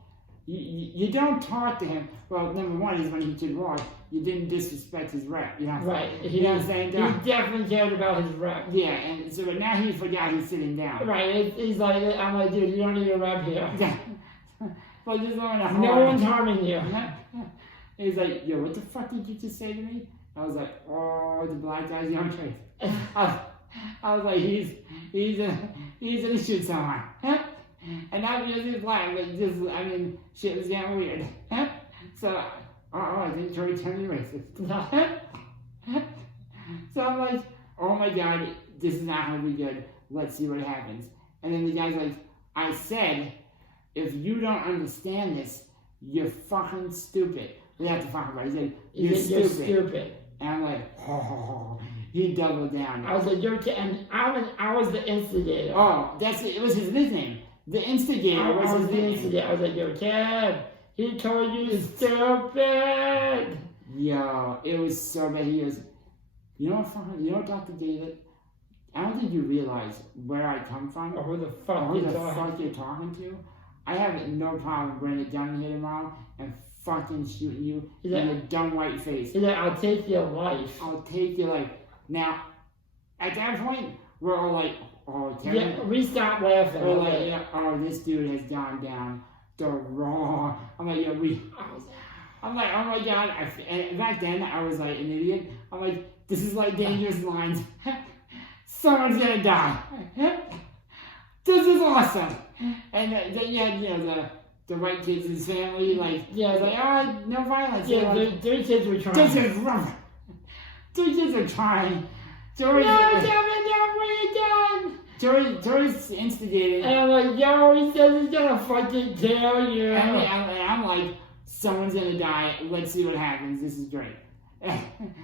you don't talk to him. Well, number one is when he could walk. you didn't disrespect his rep. You know what I'm Right. saying? You know what I'm saying? He definitely cared about his rep. Yeah, and so but now he forgot he's sitting down. Right. He's like, I'm like, dude, you don't need a rep here. Yeah. Like this one. No one's harming you. He's like, yo, what the fuck did you just say to me? I was like, oh, the black guy's young trade. I was like, he's gonna shoot someone. And not because he's black, but just, I mean, shit was getting weird. So, I think Troy turned me racist. So I'm like, oh my god, this is not gonna be good. Let's see what happens. And then the guy's like, I said, if you don't understand this, you're fucking stupid. We have to fucking about it. He said, you're stupid. And I'm like, oh, he doubled down. I was like, and I was the instigator. Oh, it was his nickname. The instigator I was was his the nickname. instigator. I was like, yo, Kev, he told you stupid. Yo, it was so bad. He goes, you know, Dr. David, I don't think you realize where I come from. Or who the fuck or who you the talking? fuck you're talking to. I have no problem bringing a gun here tomorrow and fucking shooting you in your dumb white face. He's like, I'll take your life. I'll take your life. Now, at that point, we're all like, oh, Kevin. Yeah, we stopped laughing. We're like, yeah, oh, this dude has gone down the wrong. I'm like, yeah, I'm like, oh my god. And back then, I was like an idiot. I'm like, this is like dangerous lines. Someone's gonna die. This is awesome. And then you had, the white kids in his family, like, yeah, like, oh, no violence. Yeah, like, three kids were trying. This is rough. 2 kids are trying. Joey's, No, Kevin, no, what are you doing? Joey's instigating. And I'm like, yo, he says he's gonna fucking kill you. And I'm like, someone's gonna die. Let's see what happens. This is great.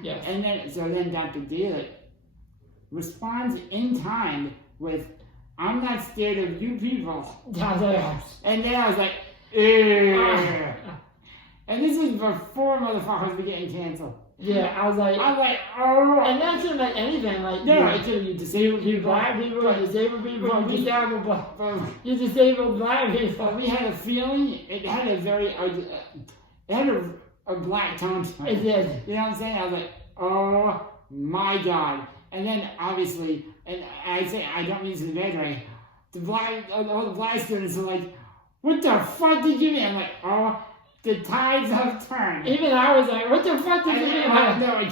Yes. And then Dr. Daly responds in kind with, I'm not scared of you people. And then I was like, ugh. And this was before motherfuckers were getting canceled. Yeah, I was like, oh. And that shouldn't make anything like, No, it could be disabled people. Black people, disabled people, But we- disabled black. But You disabled black people. we had a feeling it had a very, it had a black tone to It it. did. You know what I'm saying? I was like, oh my god. And then obviously, and I say, I don't mean to be bad way, all the black students are like, what the fuck did you mean? I'm like, oh, the tides have turned. Even I was like, what the fuck did you mean? No,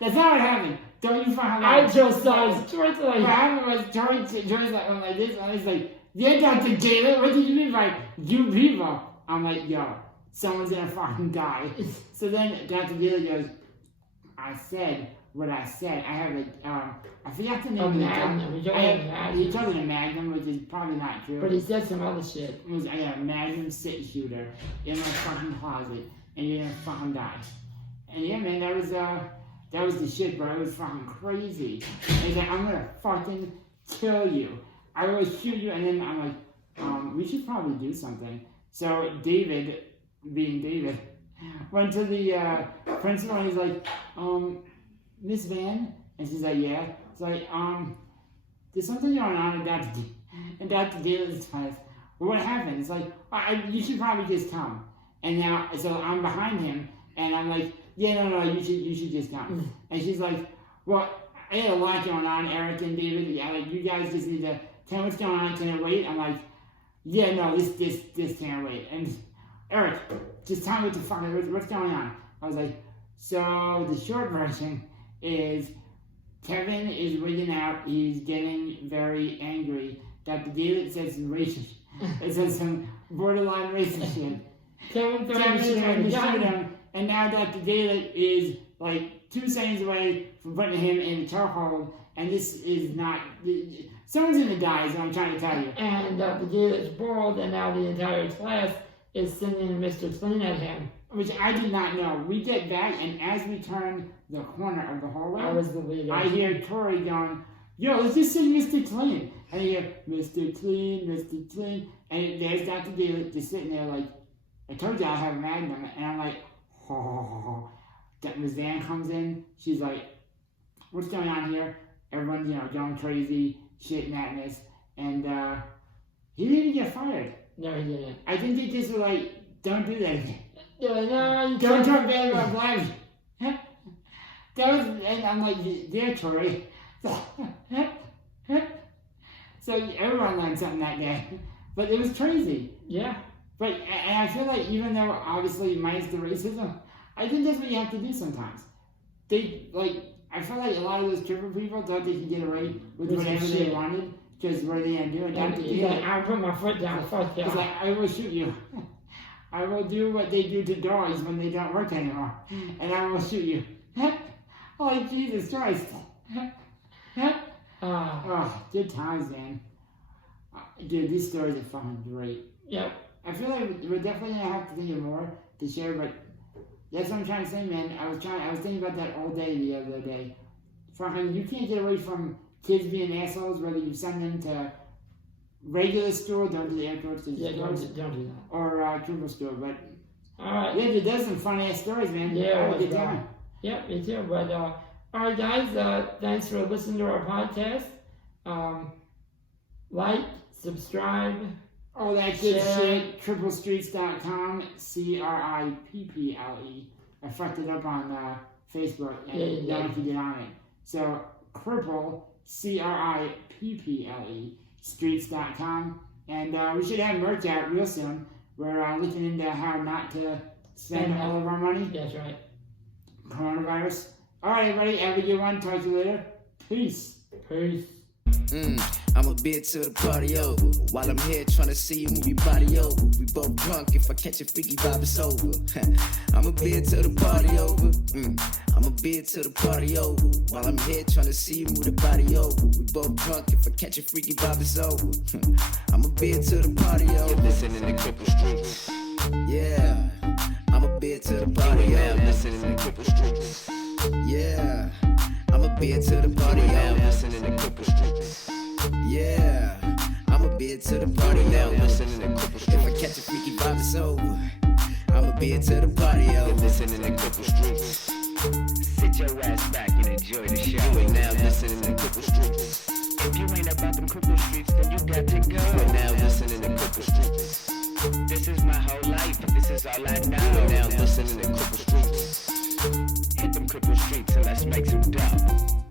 that's not what happened. Don't you find out? I just started twinkling. What happened was Joey's like this, and he's like, yeah, Dr. Galen, what did you mean by you people? I'm like, yo, someone's gonna fucking die. So then Dr. Galen goes, I said what I said. I have I forgot the name of the gun. He told me a Magnum, which is probably not true. But he said some other shit. It was a Magnum 6 shooter in my fucking closet, and you're gonna fucking die. And yeah, man, that was the shit, bro. It was fucking crazy. And he's like, I'm gonna fucking kill you. I will shoot you, and then I'm like, we should probably do something. So David, being David, went to the principal, and he's like, Miss Van, and she's like, yeah. It's like, there's something going on in Dr. David's class. Well, what happened? It's like, you should probably just come. And now, so I'm behind him, and I'm like, yeah, no, you should just come. And she's like, well, I had a lot going on, Eric and David. Yeah, like, you guys just need to tell me what's going on. Can it wait? I'm like, yeah, no, this can't wait. And Eric, just tell me what the fuck, what's going on? I was like, so the short version is Kevin is wigging out. He's getting very angry. Dr. David said some racist, it said some borderline racist shit. Kevin Kevin is trying to shoot him, and now Dr. David is like 2 seconds away from putting him in a chokehold, and this is not. Someone's gonna die, is what I'm trying to tell you. And the dude is bald, and now the entire class is sending Mr. Clean at him. Which I did not know. We get back, and as we turn the corner of the hallway, I was the leader. I hear Tori going, yo, let's just say Mr. Clean. And I hear, Mr. Clean, Mr. Clean. And there's Dr. David just sitting there like, I told you I have a Magnum. And I'm like, oh. Ms. Van comes in. She's like, what's going on here? Everyone's, going crazy, shit and madness. And he didn't even get fired. No, he didn't. I think they just were like, don't do that again. You're like, no, you Don't can't. talk bad about black. And I'm like, dear Tori. So everyone learned something that day. But it was crazy. Yeah. But, and I feel like even though obviously minus the racism, I think that's what you have to do sometimes. I feel like a lot of those Cripple people thought they could get away with whatever they wanted, because what are they going to do? I'll put my foot down. Fuck It's yeah. like, I will shoot you. I will do what they do to dogs when they don't work anymore. And I will shoot you. Oh, Jesus Christ. Oh, good times, man. Dude, these stories are fucking great. Yep. I feel like we're definitely gonna have to think of more to share, but that's what I'm trying to say, man. I was thinking about that all day the other day. Fucking, you can't get away from kids being assholes, whether you send them to regular school, don't do the air quotes, Yeah, don't do that. or Cripple school, but Alright. yeah, it does some fun ass stories, man. Yeah, I had a it good was, time. Yep, me too. But alright guys, thanks for listening to our podcast. Like, subscribe. Oh, that good Share. shit. Cripplestreets.com, CRIPPLE. I fucked it up on Facebook, and Yeah, you now did. if you get on it. So, Cripple, CRIPPLE, streets.com. And we should have merch out real soon. We're looking into how not to spend all of our money. That's right. Coronavirus. Alright, everybody, have a good one. Talk to you later. Peace. Peace. I'm a bit to the party over. While I'm here trying to see you move your body over. We both drunk, if I catch a freaky vibe, it's over. I'm a bit to the party over. I'm a bit to the party over. While I'm here trying to see you move the body over. We both drunk, if I catch a freaky vibe, it's over. I'm a bit to the party You're over. listening to Cripple Streets. Yeah, I'm a bit to the party You are now over. listening to Cripple Streets. Yeah, I'm a bit to the party You are now over. listening to Cripple Streets. Yeah, I'm a bit to the party Now over. listening to Cripple If I Streets. catch a freaky vibe, it's over. I'm a bit to the party You're over. listening to Cripple Streets. Sit your ass back and enjoy the show. You are now listening to Cripple Streets. If you ain't about them Cripple Streets, then you got to go. You are now listening to Cripple Streets. This is my whole life. This is all I know. You are now listening to Cripple Streets. Hit them Cripple Streets and let's make some dough.